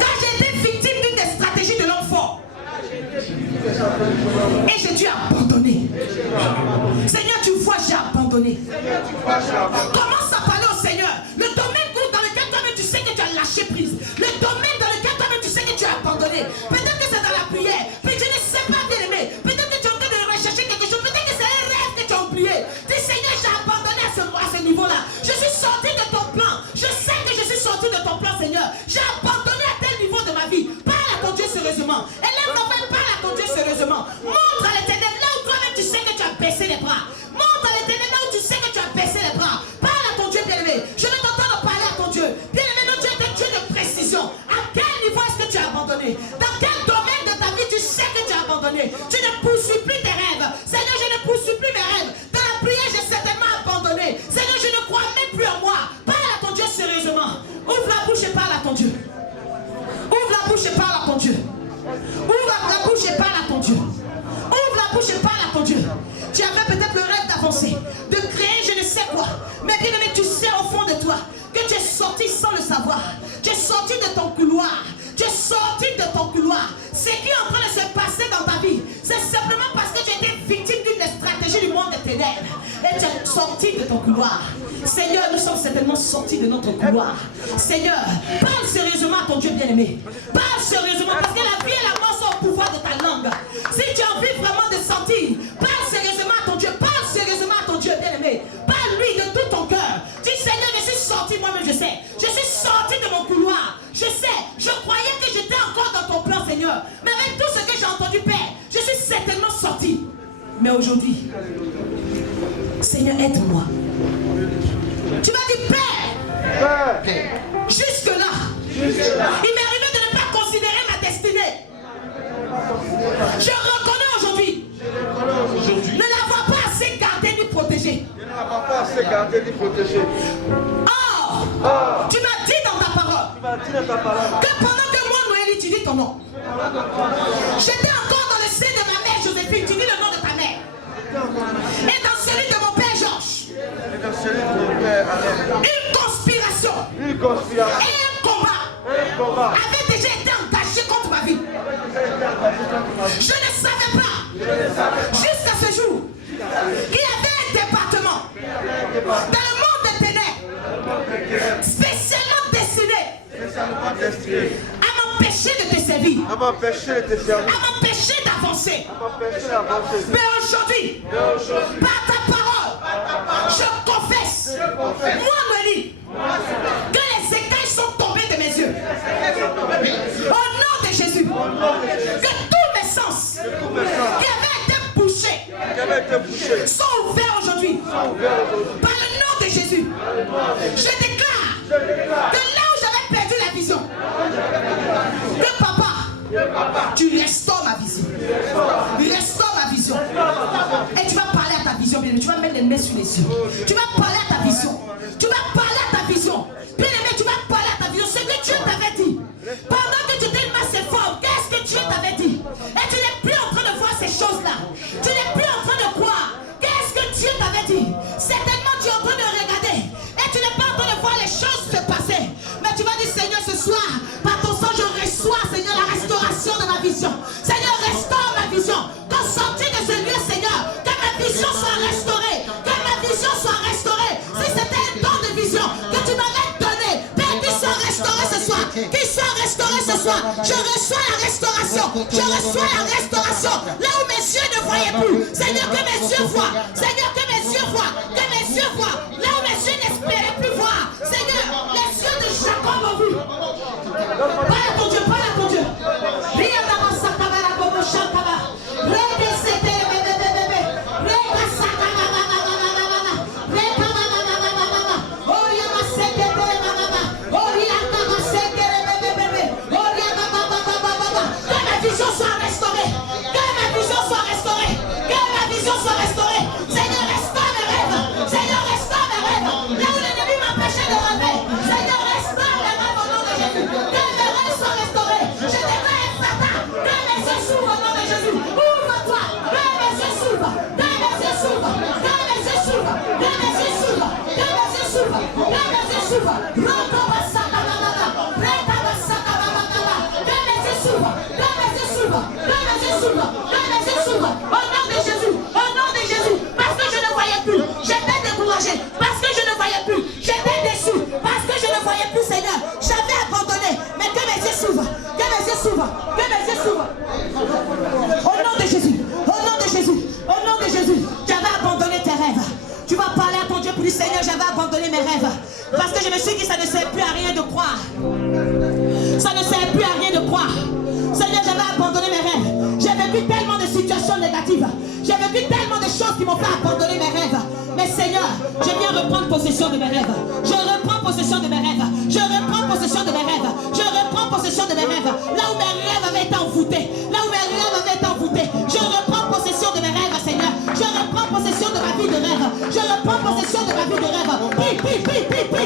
Quand j'ai été victime d'une des stratégies de l'homme fort, et j'ai dû abandonner. Seigneur, tu vois, j'ai abandonné. Commence à parler au Seigneur. Le domaine dans lequel toi-même tu sais que tu as lâché prise. Le domaine dans lequel toi-même tu sais que tu as abandonné. Peut-être que c'est dans la prière. Mais je ne sais pas, bien aimé. Peut-être que tu es en train de rechercher quelque chose. Peut-être que c'est un rêve que tu as oublié. Dis, Seigneur, j'ai abandonné à ce niveau-là. Je suis sorti de ton plan. Je sais que je suis sorti de ton plan, Seigneur. J'ai abandonné à tel niveau de ma vie. Parle à ton Dieu sérieusement. Élève ton frère, parle à ton Dieu sérieusement. Montre à l'Éternel là où toi-même tu sais que tu as baissé les bras. Montre à l'Éternel là où tu sais que tu as baissé les bras. Parle à ton Dieu bien-aimé. Je veux t'entendre parler à ton Dieu. Bien-aimé, notre Dieu est un Dieu de précision. À quel niveau est-ce que tu as abandonné? Dans quel domaine de ta vie tu sais que tu as abandonné? Tu ne poursuis plus tes rêves. Seigneur, je ne poursuis plus mes rêves. Dans la prière, j'ai certainement abandonné. Seigneur, je ne crois même plus en moi. Parle à ton Dieu sérieusement. Ouvre la bouche et parle à ton Dieu. Ouvre la bouche et parle à ton Dieu. Ouvre la bouche et parle à ton Dieu. Ouvre la bouche et parle à ton Dieu. Tu avais peut-être le rêve d'avancer, de créer je ne sais quoi. Mais bien aimé, tu sais au fond de toi que tu es sorti sans le savoir. Tu es sorti de ton couloir. Tu es sorti de ton couloir. Ce qui est en train de se passer dans ta vie, c'est simplement parce que tu as été victime d'une stratégie du monde des ténèbres. Et tu es sorti de ton couloir. Seigneur, nous sommes certainement sortis de notre couloir. Seigneur, parle sérieusement à ton Dieu bien-aimé. Parle sérieusement parce que la vie et la mort sont au pouvoir de ta langue. Si tu as envie vraiment de sentir, parle sérieusement à ton Dieu. Parle sérieusement à ton Dieu bien-aimé. Parle-lui de tout ton cœur. Dis, Seigneur, je suis sorti, moi-même je sais. Je suis sorti de mon couloir. Je sais, je croyais que j'étais encore dans ton plan, Seigneur. Mais avec tout ce que j'ai entendu, Père, je suis certainement sorti. Mais aujourd'hui, Seigneur, aide-moi. Tu m'as dit, Père, jusque-là, il m'est arrivé de ne pas considérer ma destinée. Je reconnais aujourd'hui ne l'avoir pas assez gardé ni protégé. Or, tu m'as dit dans ta parole que pendant que moi, Noélie, tu dis ton nom, j'étais encore dans le sein de ma mère Joséphine, tu dis le nom de ta mère. Et dans celui de mon père Georges. Une conspiration et un combat avait déjà été engagé contre ma vie. Je ne savais pas jusqu'à ce jour qu'il y avait un département dans le monde des ténèbres spécialement destiné à m'empêcher de te servir, à m'empêcher d'avancer. Mais aujourd'hui, par ta parole, je confesse, moi Noélie, sont ouverts aujourd'hui. Par le nom de Jésus. Je déclare que là où j'avais perdu la vision, que papa, tu restaures ma vision. Restaure ma vision. Et tu vas parler à ta vision, bien aimé. Tu vas mettre les mains sur les yeux. Tu vas parler à ta vision. Tu vas parler à ta vision. Bien aimé, tu vas parler à ta vision. Ce que Dieu t'avait dit. Pendant que tu étais forme, qu'est-ce que Dieu t'avait dit? Et tu n'es plus en train de voir ces choses-là. Tu n'es plus en train de croire. Qu'est-ce que Dieu t'avait dit? Certainement tu es en train de regarder. Et tu n'es pas en train de voir les choses se passer. Mais tu vas dire, Seigneur, ce soir, par ton sang, je reçois, Seigneur, la restauration de ma vision. Seigneur, restaure ma vision. Qu'en sortir de ce lieu, Seigneur, que ma vision soit restaurée. Que ma vision soit restaurée. Si c'était un don de vision que tu m'avais donné, Père, qu'il soit restauré ce soir. Qu'il soit restauré ce soir. Je reçois la restauration. Je reçois la restauration. Là où mes yeux ne voyaient plus. Seigneur, que mes yeux voient. Seigneur, que mes yeux voient. Que mes yeux voient. Là où mes yeux n'espéraient plus voir. Seigneur, les yeux de Jacob ont vu. Parle à ton Dieu, parle à ton Dieu. Parce que je ne voyais plus, j'étais déçu, parce que je ne voyais plus, Seigneur, j'avais abandonné, mais que mes yeux s'ouvrent, que mes yeux s'ouvrent, que mes yeux s'ouvrent. Au nom de Jésus, au nom de Jésus, au nom de Jésus, j'avais abandonné tes rêves. Tu vas parler à ton Dieu pour dire, Seigneur, j'avais abandonné mes rêves, parce que je me suis dit, ça ne sert plus à rien de croire. Ça ne sert plus à rien de croire. Seigneur, j'avais abandonné mes rêves. J'ai vécu tellement de situations négatives. J'ai vécu tellement de choses qui m'ont fait abandonner mes rêves. Mais Seigneur, je viens reprendre possession de mes rêves. Je reprends possession de mes rêves. Je reprends possession de mes rêves. Je reprends possession de mes rêves. Là où mes rêves avaient été envoûtés. Là où mes rêves avaient été envoûtés. Je reprends possession de mes rêves, Seigneur. Je reprends possession de ma vie de rêve. Je reprends possession de ma vie de rêve. Pi.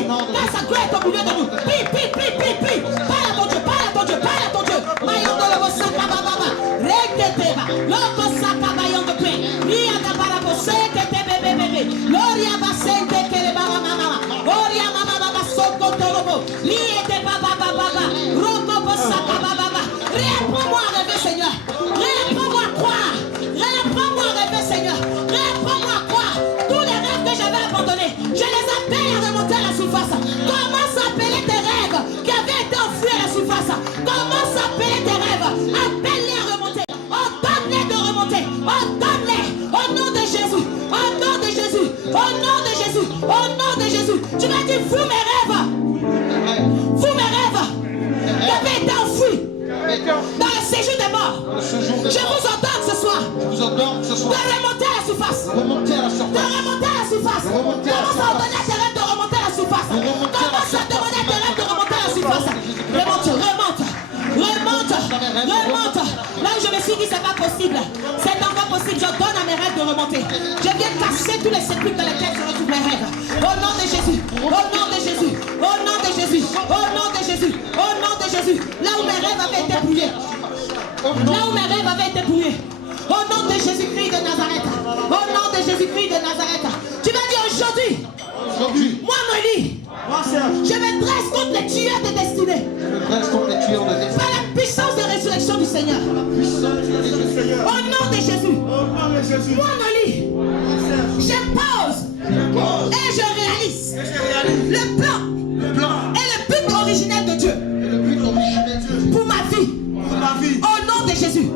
Là, sa gloire est au milieu de nous. Pi. Parle à ton Dieu, parle à ton Dieu, parle à ton Dieu. Mayondolo sakababa. Reketeba. Loko sakabayonde pe. Riada barabo sekete bebe. Loria basente kele baba mama. Oria mama baba soko torobo. Liete baba. Roko sakababa. Réapprends-moi à rêver, Seigneur. Réapprends-moi à croire. Réapprends-moi à rêver, Seigneur. Réapprends-moi à croire. Tous les rêves que j'avais abandonnés, je les appelle à remonter à la surface. Comment s'appeler tes rêves qui avaient été enfouis à la surface? Comment s'appeler tes rêves? Appelle-les à remonter. Ordonne-les de remonter. Ordonne-les. Au nom de Jésus. Au nom de Jésus. Au nom de Jésus. Au nom de Jésus. Tu m'as dit, vous mes rêves. Vous mes rêves. Qui avaient été enfouis dans le séjour des morts. Je vous ordonne ce soir. De remonter à la surface. De remonter à la surface. Commence à ordonner à tes rêves de remonter à la surface. Commence à demander à tes rêves de remonter à la surface. Remonte. Là où je me suis dit c'est pas possible. C'est encore possible. Je donne à mes rêves de remonter. Je viens casser tous les sépulcres dans lesquels je retrouve mes rêves. Au nom de Jésus. Au nom de Jésus. Au nom de Jésus. Au nom de Jésus. Au nom de Jésus. Là où mes rêves avaient été brûlés. Là où mes rêves avaient été brûlés. Au nom de Jésus-Christ de Nazareth. Au nom de Jésus-Christ de Nazareth. Tu vas dire aujourd'hui. Moi, Noélie, je me dresse contre les tueurs de destinée. Par la puissance de résurrection du Seigneur. Au nom de Jésus. Moi, Noélie, je pose et je réalise le plan et le but originel de Dieu pour ma vie. Au nom de Jésus.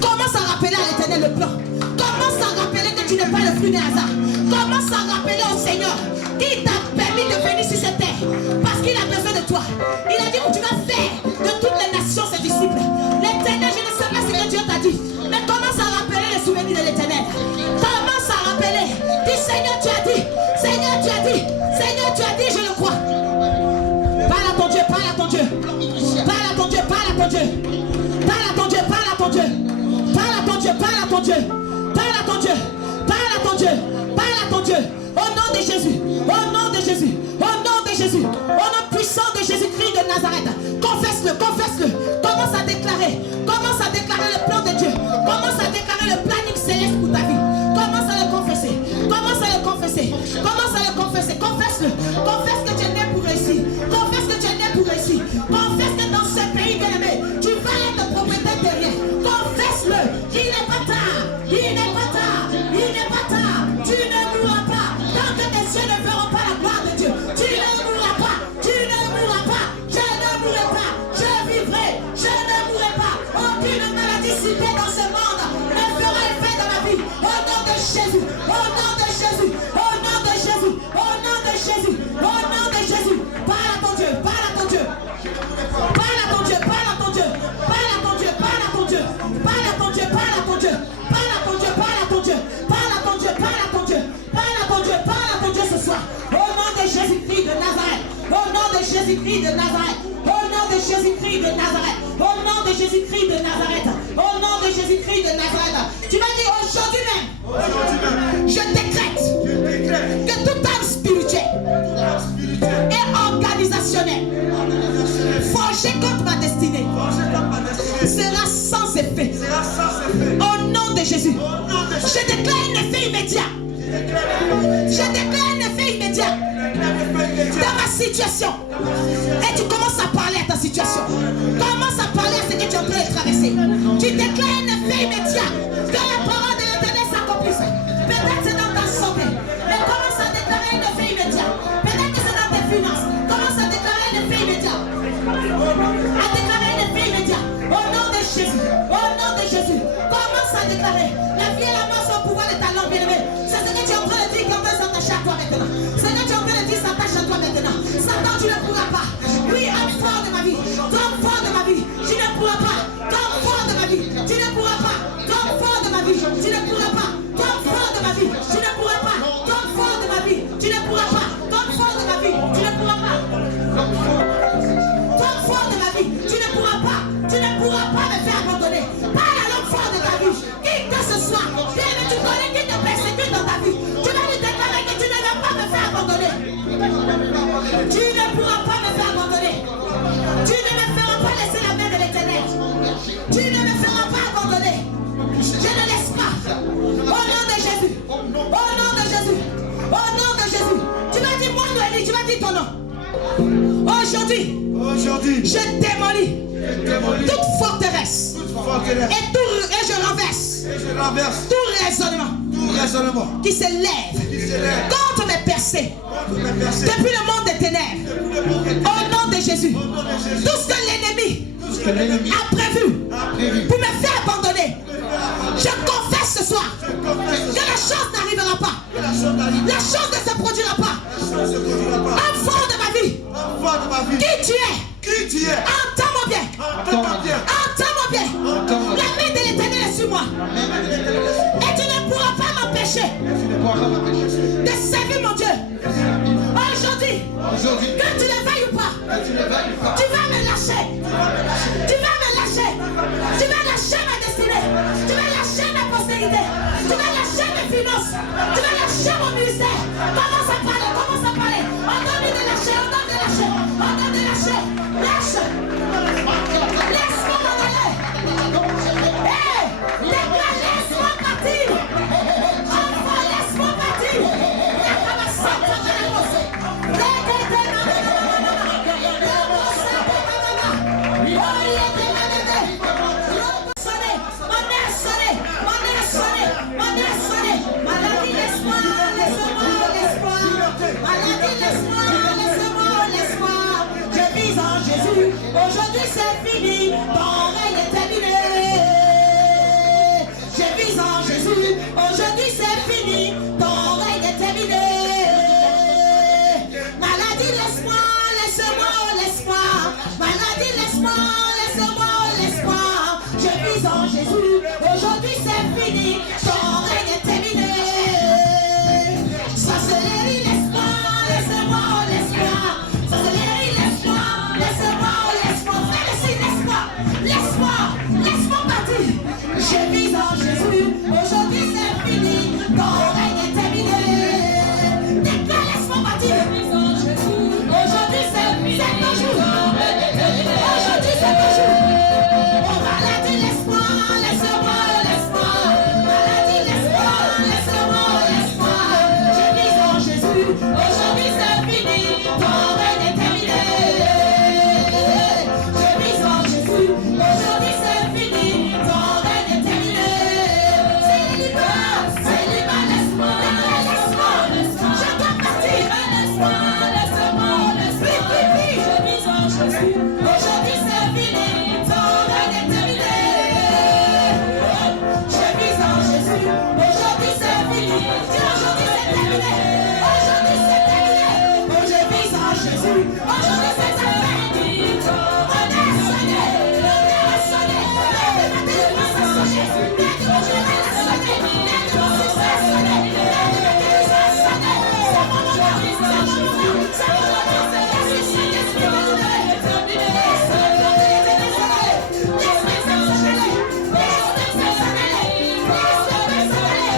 Commence à rappeler à l'Éternel le plan. Commence à rappeler que tu n'es pas le fruit d'un hasard. Commence à rappeler au Seigneur qui t'a permis de venir sur cette terre. Parce qu'il a besoin de toi. Il a dit que tu vas faire de toutes les nations ses disciples. L'Éternel, je ne sais pas ce que Dieu t'a dit. Mais commence à rappeler les souvenirs de l'Éternel. Commence Dieu. Parle à ton Dieu. Parle à ton Dieu. Parle à ton Dieu. Au nom de Jésus. Au nom de Jésus. Au nom de Jésus. Au nom puissant de Jésus-Christ de Nazareth. Confesse-le. Confesse-le. Commence à déclarer. Commence à déclarer le plan de Dieu. Commence à déclarer le planning céleste pour ta vie. Commence à le confesser. Commence à le confesser. Commence à le confesser. Confesse-le. Confesse que tu es né pour réussir. Confesse que tu es né pour réussir. Confesse que dans ce pays bien-aimé, tu vas être propriétaire derrière. Confesse-le. Il n'est pas tard. Il n'est pas tard. Il n'est pas tard. Tu ne mourras pas. Tant que tes yeux ne verront pas la gloire de Dieu. Tu ne mourras pas. Tu ne mourras pas. Je ne mourrai pas. Je vivrai. Je ne mourrai pas. Aucune maladie citée dans ce monde ne fera effet dans ma vie. Au nom de Jésus. Au nom de Jésus. Au nom de Jésus. Au nom de Jésus. Au nom de Jésus. Parle à ton Dieu. Parle à ton Dieu. Parle à ton Dieu. Parle à ton Dieu. Parle à ton Dieu. Parle à ton Dieu. Parle à ton Dieu. Parle à ton Dieu. Parle à ton Dieu. Parle à ton Dieu. Parle à ton Dieu. Parle à ton Dieu. Parle à ton Dieu. Parle à ton Dieu ce soir. Au nom de Jésus-Christ de Nazareth. Au nom de Jésus-Christ de Nazareth. Au nom de Jésus-Christ de Nazareth. Au nom de Jésus-Christ de Nazareth. Au nom de Jésus-Christ de Nazareth. Tu vas dire aujourd'hui même. Je décrète que toute âme spirituelle et organisationnelle forgée contre ma destinée sera sans effet. Au nom de Jésus. Je déclare un effet immédiat. Je déclare un effet immédiat dans ma situation. Et tu commences à parler à ta situation. Commence à parler à ce que tu es en train de traverser. Tu déclares un effet immédiat. Que la parole de l'Éternel s'accomplisse. Peut-être c'est dans ta santé. Mais commence à déclarer un effet immédiat. Peut-être que c'est dans tes finances. Commence à déclarer un effet immédiat. À déclarer un effet immédiat. Au nom de Jésus. Au nom de Jésus. Commence à déclarer. La vie et la mort sont au pouvoir de ta langue, bien-aimé. C'est ce que tu es en train de dire qui est en train de s'attacher à toi maintenant. C'est ce que tu es en train de dire s'attache à toi maintenant. Satan, tu ne pourras pas. Oui, homme fort de ma vie. Homme fort de ma vie. Tu ne pourras pas. Homme fort de ma vie. Tu ne pourras pas. Homme fort de ma vie. Tu ne pourras pas. Homme fort de ma vie. Tu ne pourras pas. Homme fort de ma vie. Tu ne pourras pas. Homme fort de ma vie. Tu ne pourras pas. Homme fort de ma vie. Tu ne pourras pas. Tu ne pourras pas me faire abandonner. Parle à l'homme fort de ta vie. Quitte ce soir. Bien, mais tu connais qui te persécute dans ta vie. Tu vas lui déclarer que tu ne vas pas me faire abandonner. Tu ne pourras pas me faire abandonner. Tu ne me feras pas laisser la main de l'Éternel. Tu ne me feras pas abandonner. Je ne laisse pas. Au nom de Jésus. Au nom de Jésus. Au nom de Jésus. Tu vas dire moi, Noélie, tu vas dire ton nom. Aujourd'hui, je démolis toute forteresse. Et je renverse tout raisonnement qui s'élève contre mes percées depuis le monde des ténèbres. Au nom de Jésus, tout ce que l'ennemi a prévu pour me faire abandonner, je confesse ce soir que la chose n'arrivera pas. La chose ne se produira pas. Enfant de ma vie, qui tu es, entends-moi bien. Entends-moi bien. La main de l'Éternel est sur moi. Et tu ne pourras pas m'empêcher de servir mon Dieu. Aujourd'hui, que tu le veuilles ou pas, tu vas me lâcher. Tu vas me lâcher. Tu vas lâcher ma destinée. Tu vas lâcher ma postérité. Tu vas lâcher mes finances. Tu vas lâcher mon ministère. Commence à parler. On donne de lâcher. Lâche. Laisse-moi m'en aller. Hey, laisse-moi partir. Enfant, laisse-moi partir. Aujourd'hui c'est fini, ton règne est terminé. Je vis en Jésus. Aujourd'hui c'est fini, ton règne est terminé. Maladie, laisse-moi. Maladie, laisse-moi. Je vis en Jésus. Aujourd'hui c'est fini, ton règne est terminé. Sorcellerie, laisse-moi. Sorcellerie, laisse-moi. Fais le signe, laisse-moi. Jésus. Aujourd'hui, c'est ta fête. On est sonné. On est sonné. Mathématiquement, ça sonné. L'individuel a sonné. L'individuel a sonné. L'individuel a sonné. C'est mon moment. C'est mon moment. C'est mon moment. Laisse-le Saint-Esprit me donner. Laisse-le Saint-Esprit me donner. Laisse-le s'enchaîner. Laisse-le s'enchaîner. Laisse-le s'enchaîner.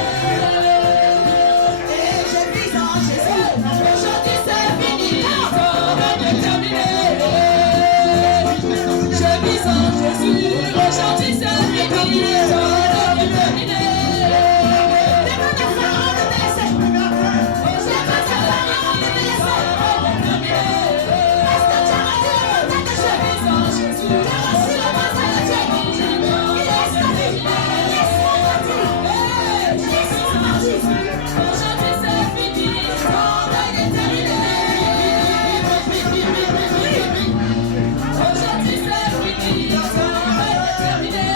Et je vis en Jésus. Aujourd'hui, c'est fini. Je vis en Jésus. Aujourd'hui, c'est fini. Demande à Pharaon de te laisser. Demande à Pharaon de te laisser. Parce que tu as reçu le mandat de Dieu. Tu as reçu le mandat de Dieu. Il est esclavé. Laisse-moi partir. Laisse-moi partir. Aujourd'hui, c'est fini. Ton règne est terminé. Aujourd'hui, c'est fini. Ton règne est terminé.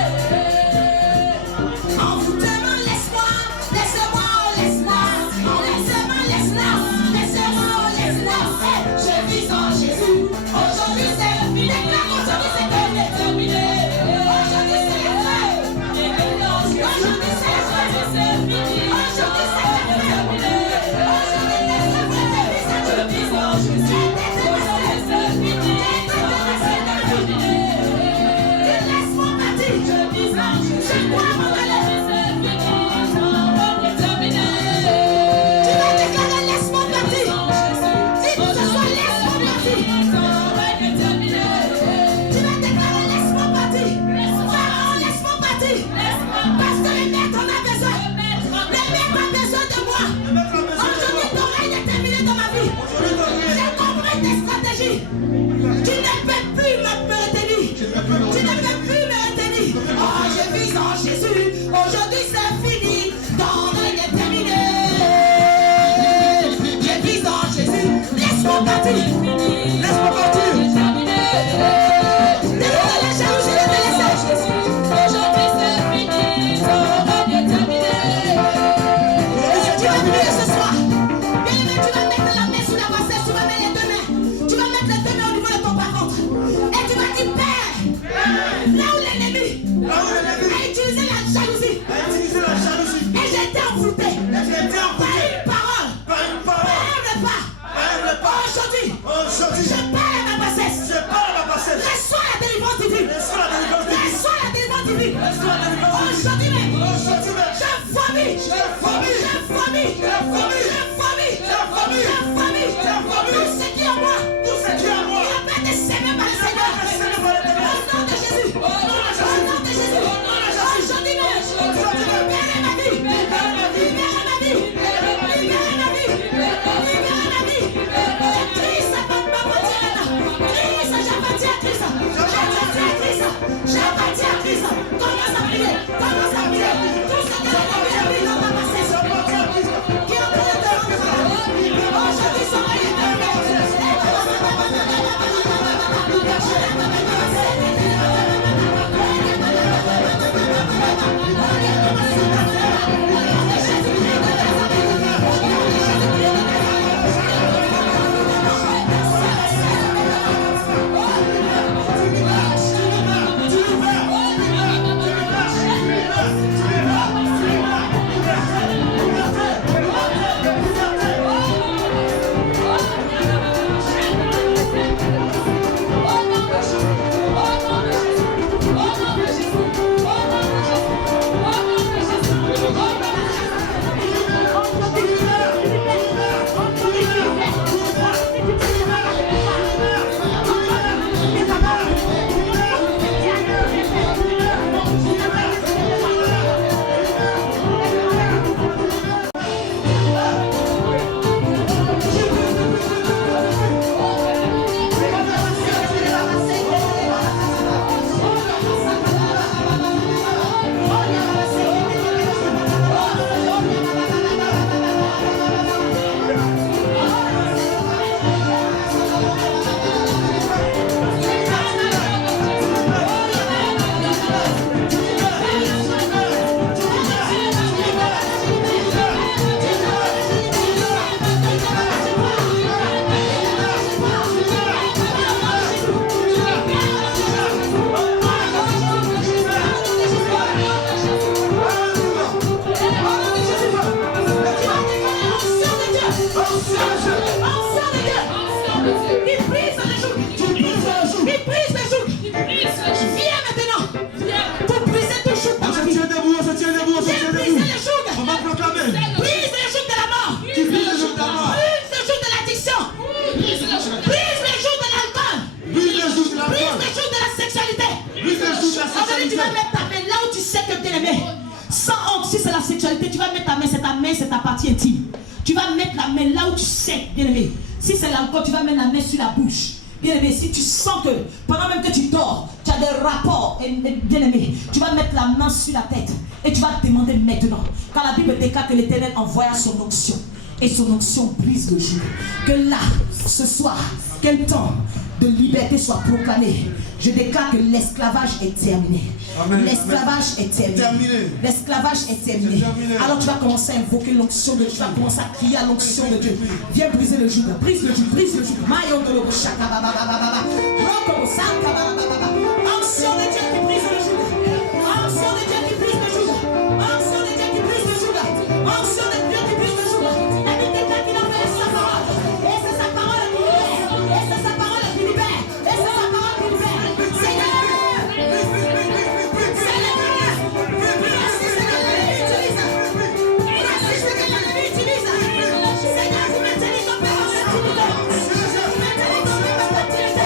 Envoûtement, laisse-moi. Laisse-moi, laisse-moi. Laisse-moi, laisse-moi. Laisse-moi, laisse-moi. Je vis en Jésus. Aujourd'hui, c'est fini. Déclare aujourd'hui, c'est terminé. Aujourd'hui, c'est vrai. Aujourd'hui, c'est vrai. C'est fini. Aujourd'hui, c'est terminé. Aujourd'hui, c'est vrai. Je vis en Jésus. Aujourd'hui, c'est fini. Laisse-moi partir. Je vis en Jésus. Je crois mon relais. C'est fini. Terminé. Tu vas déclarer laisse-moi partir. Dis que ce soit laisse-moi partir. Tu vas déclarer laisse-moi partir. Pharaon, laisse-moi partir. Parce que le maître en a besoin. Le maître a besoin de moi. Aujourd'hui, ton règne est terminé dans ma vie. J'ai compris tes stratégies. Tu ne peux plus me retenir. Tu ne peux plus me retenir. Oh, je vis en Jésus. Aujourd'hui, c'est fini. Ton règne est terminé. Je vis en Jésus. Laisse-moi partir. Laisse-moi partir. Déclare la jalousie de te laisser. Aujourd'hui, c'est fini. Ton règne est terminé. Tu vas prier ce soir. Bien-aimé, tu vas mettre la main sur la bassesse. Tu vas mettre les deux mains. Tu vas mettre les deux mains au niveau de ton par-contre. Et tu vas dire, Père, là où l'ennemi a utilisé la jalousie. Et j'ai été envoûté. Par une parole. Par un repas. Aujourd'hui, je parle à ma bassesse. Reçois la délivrance divine. Reçois la délivrance divine. Aujourd'hui même, je vomis. Tout ce qui est en moi. Il a pas été sémé par le Seigneur. Au nom de Jésus. Au nom de Jésus. Aujourd'hui même, libérez ma vie. Libérez ma vie. Libérez ma vie. Le Christ a pas retiré Qui brise les jougs. Qui brise les jougs. Qui brise les jougs. Viens maintenant. Pour briser ton joug. On se tient debout, on se tient debout, on se tient Briser debout. les jougs. On va proclamer. Brise les jougs de la mort. Qui brise le joug de la mort. Brise les jougs de l'addiction. Brise les jougs de l'alcool. Brise le joug de la Brise mort. les jougs de la sexualité. Brise le joug de la Aujourd'hui, tu vas sexualité. mettre ta main là où tu sais que tu es aimé. Sans honte, si c'est la sexualité, tu vas mettre ta main, c'est ta partie intime. Tu vas mettre la main là où tu sais, bien aimé. Si c'est l'alcool, tu vas mettre la main sur la bouche. Bien aimé, si tu sens que pendant même que tu dors, tu as des rapports, bien aimé, tu vas mettre la main sur la tête et tu vas te demander maintenant. Quand la Bible déclare que l'Éternel envoya son onction et son onction brise le joug, que là, ce soir, quel temps de liberté soit proclamé. Je déclare que l'esclavage est terminé. L'esclavage est terminé. L'esclavage est terminé. Alors tu vas commencer à invoquer l'onction de Dieu. Tu vas commencer à crier à l'onction de Dieu. Viens briser le joug. Brise le joug. Brise le joug. Onction de Dieu qui brise le joug. Onction de Dieu qui brise le joug. Onction de Dieu qui brise le joug. Onction de Dieu qui brise le joug. La Bible déclare qu'il a fait sa parole. Et c'est sa parole qui libère. Et c'est sa parole qui libère. Et c'est sa parole qui libère. Seigneur. Seigneur, vous maintenez ton père en captivité. Vous maintenez ton père en captivité.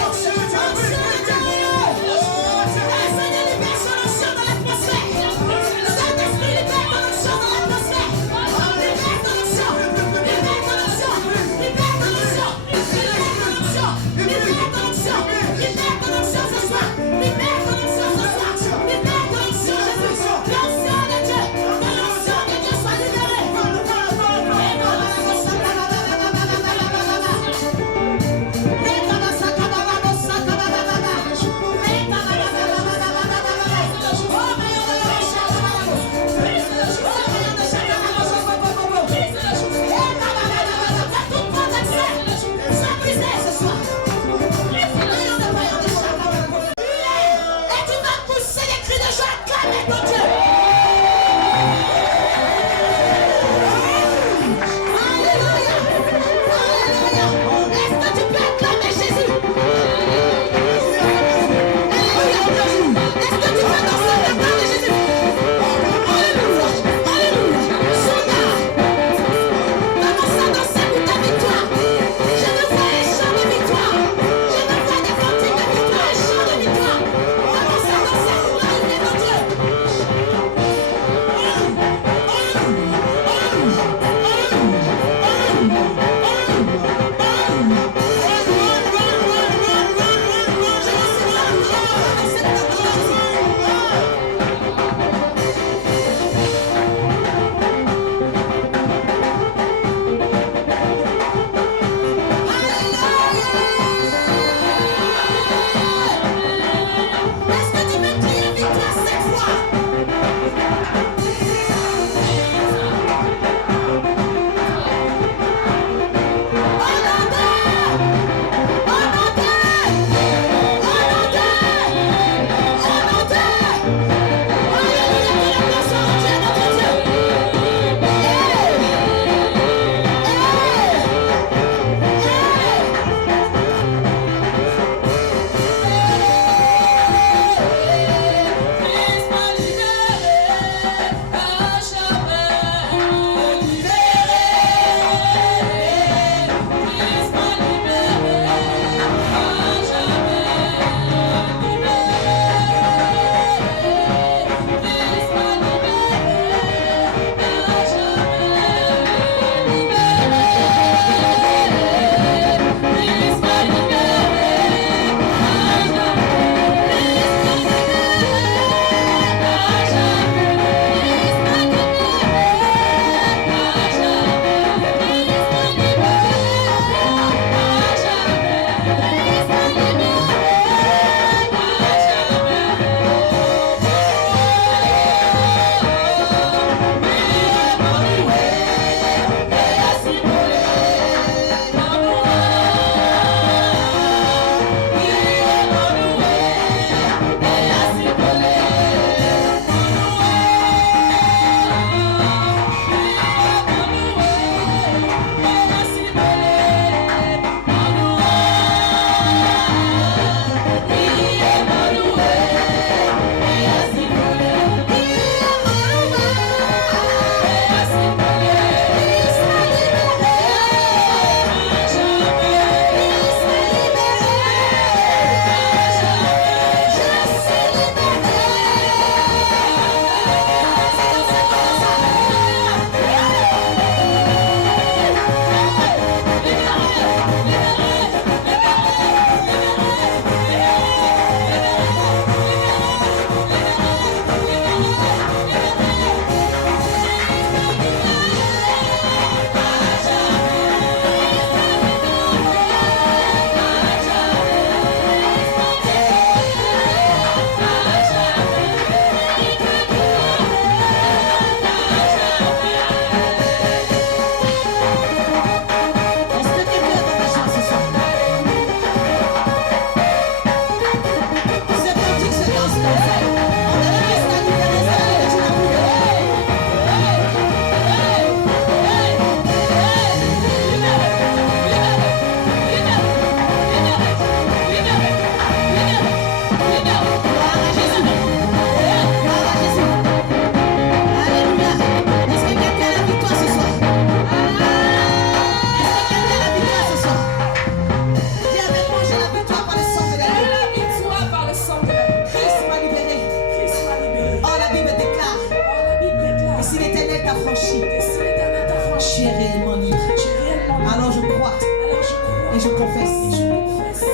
confesse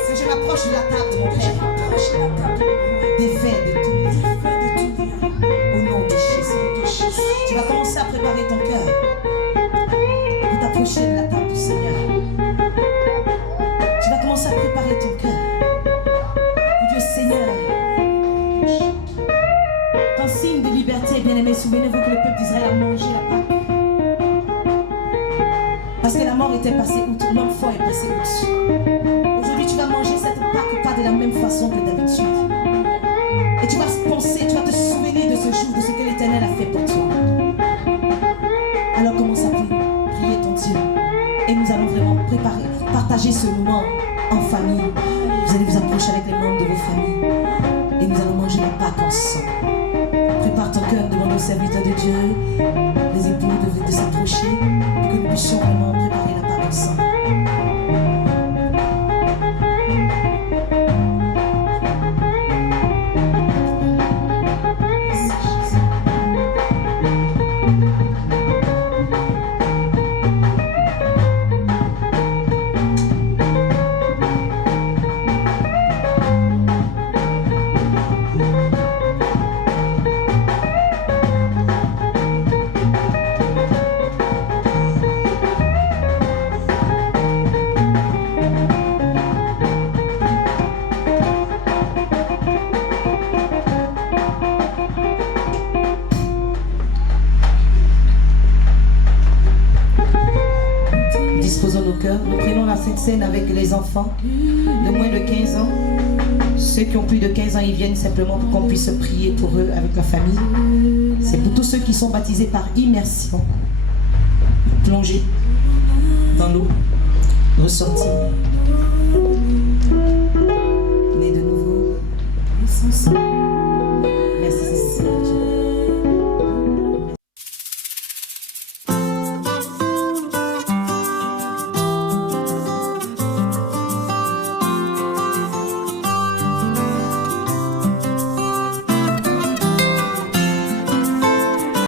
que je m'approche de la table de mon Père, des faits de tout bien, au nom de Jésus. Tu vas commencer à préparer ton cœur pour t'approcher de la table du Seigneur. Tu vas commencer à préparer ton cœur pour dire Seigneur, qu'en signe de liberté, bien-aimés, souvenez-vous que le peuple d'Israël a mangé la Pâque. Parce que la mort était passée outre, l'homme fort est passé au-dessus. Aujourd'hui, tu vas manger cette Pâque pas de la même façon que d'habitude. Et tu vas penser, tu vas te souvenir de ce jour, de ce que l'Éternel a fait pour toi. Alors commence à prier ton Dieu. Et nous allons vraiment préparer, partager ce moment en famille. Vous allez vous approcher avec les membres de vos familles. Et nous allons manger la Pâque ensemble. Prépare ton cœur, demande aux serviteurs de Dieu, les époux de s'approcher pour que nous puissions vraiment préparer la Pâque ensemble. Disposons nos cœurs. Nous prenons la Sainte Seine avec les enfants de moins de 15 ans. Ceux qui ont plus de 15 ans, ils viennent simplement pour qu'on puisse prier pour eux avec la famille. C'est pour tous ceux qui sont baptisés par immersion. Plonger dans l'eau, ressortir. Né de nouveau.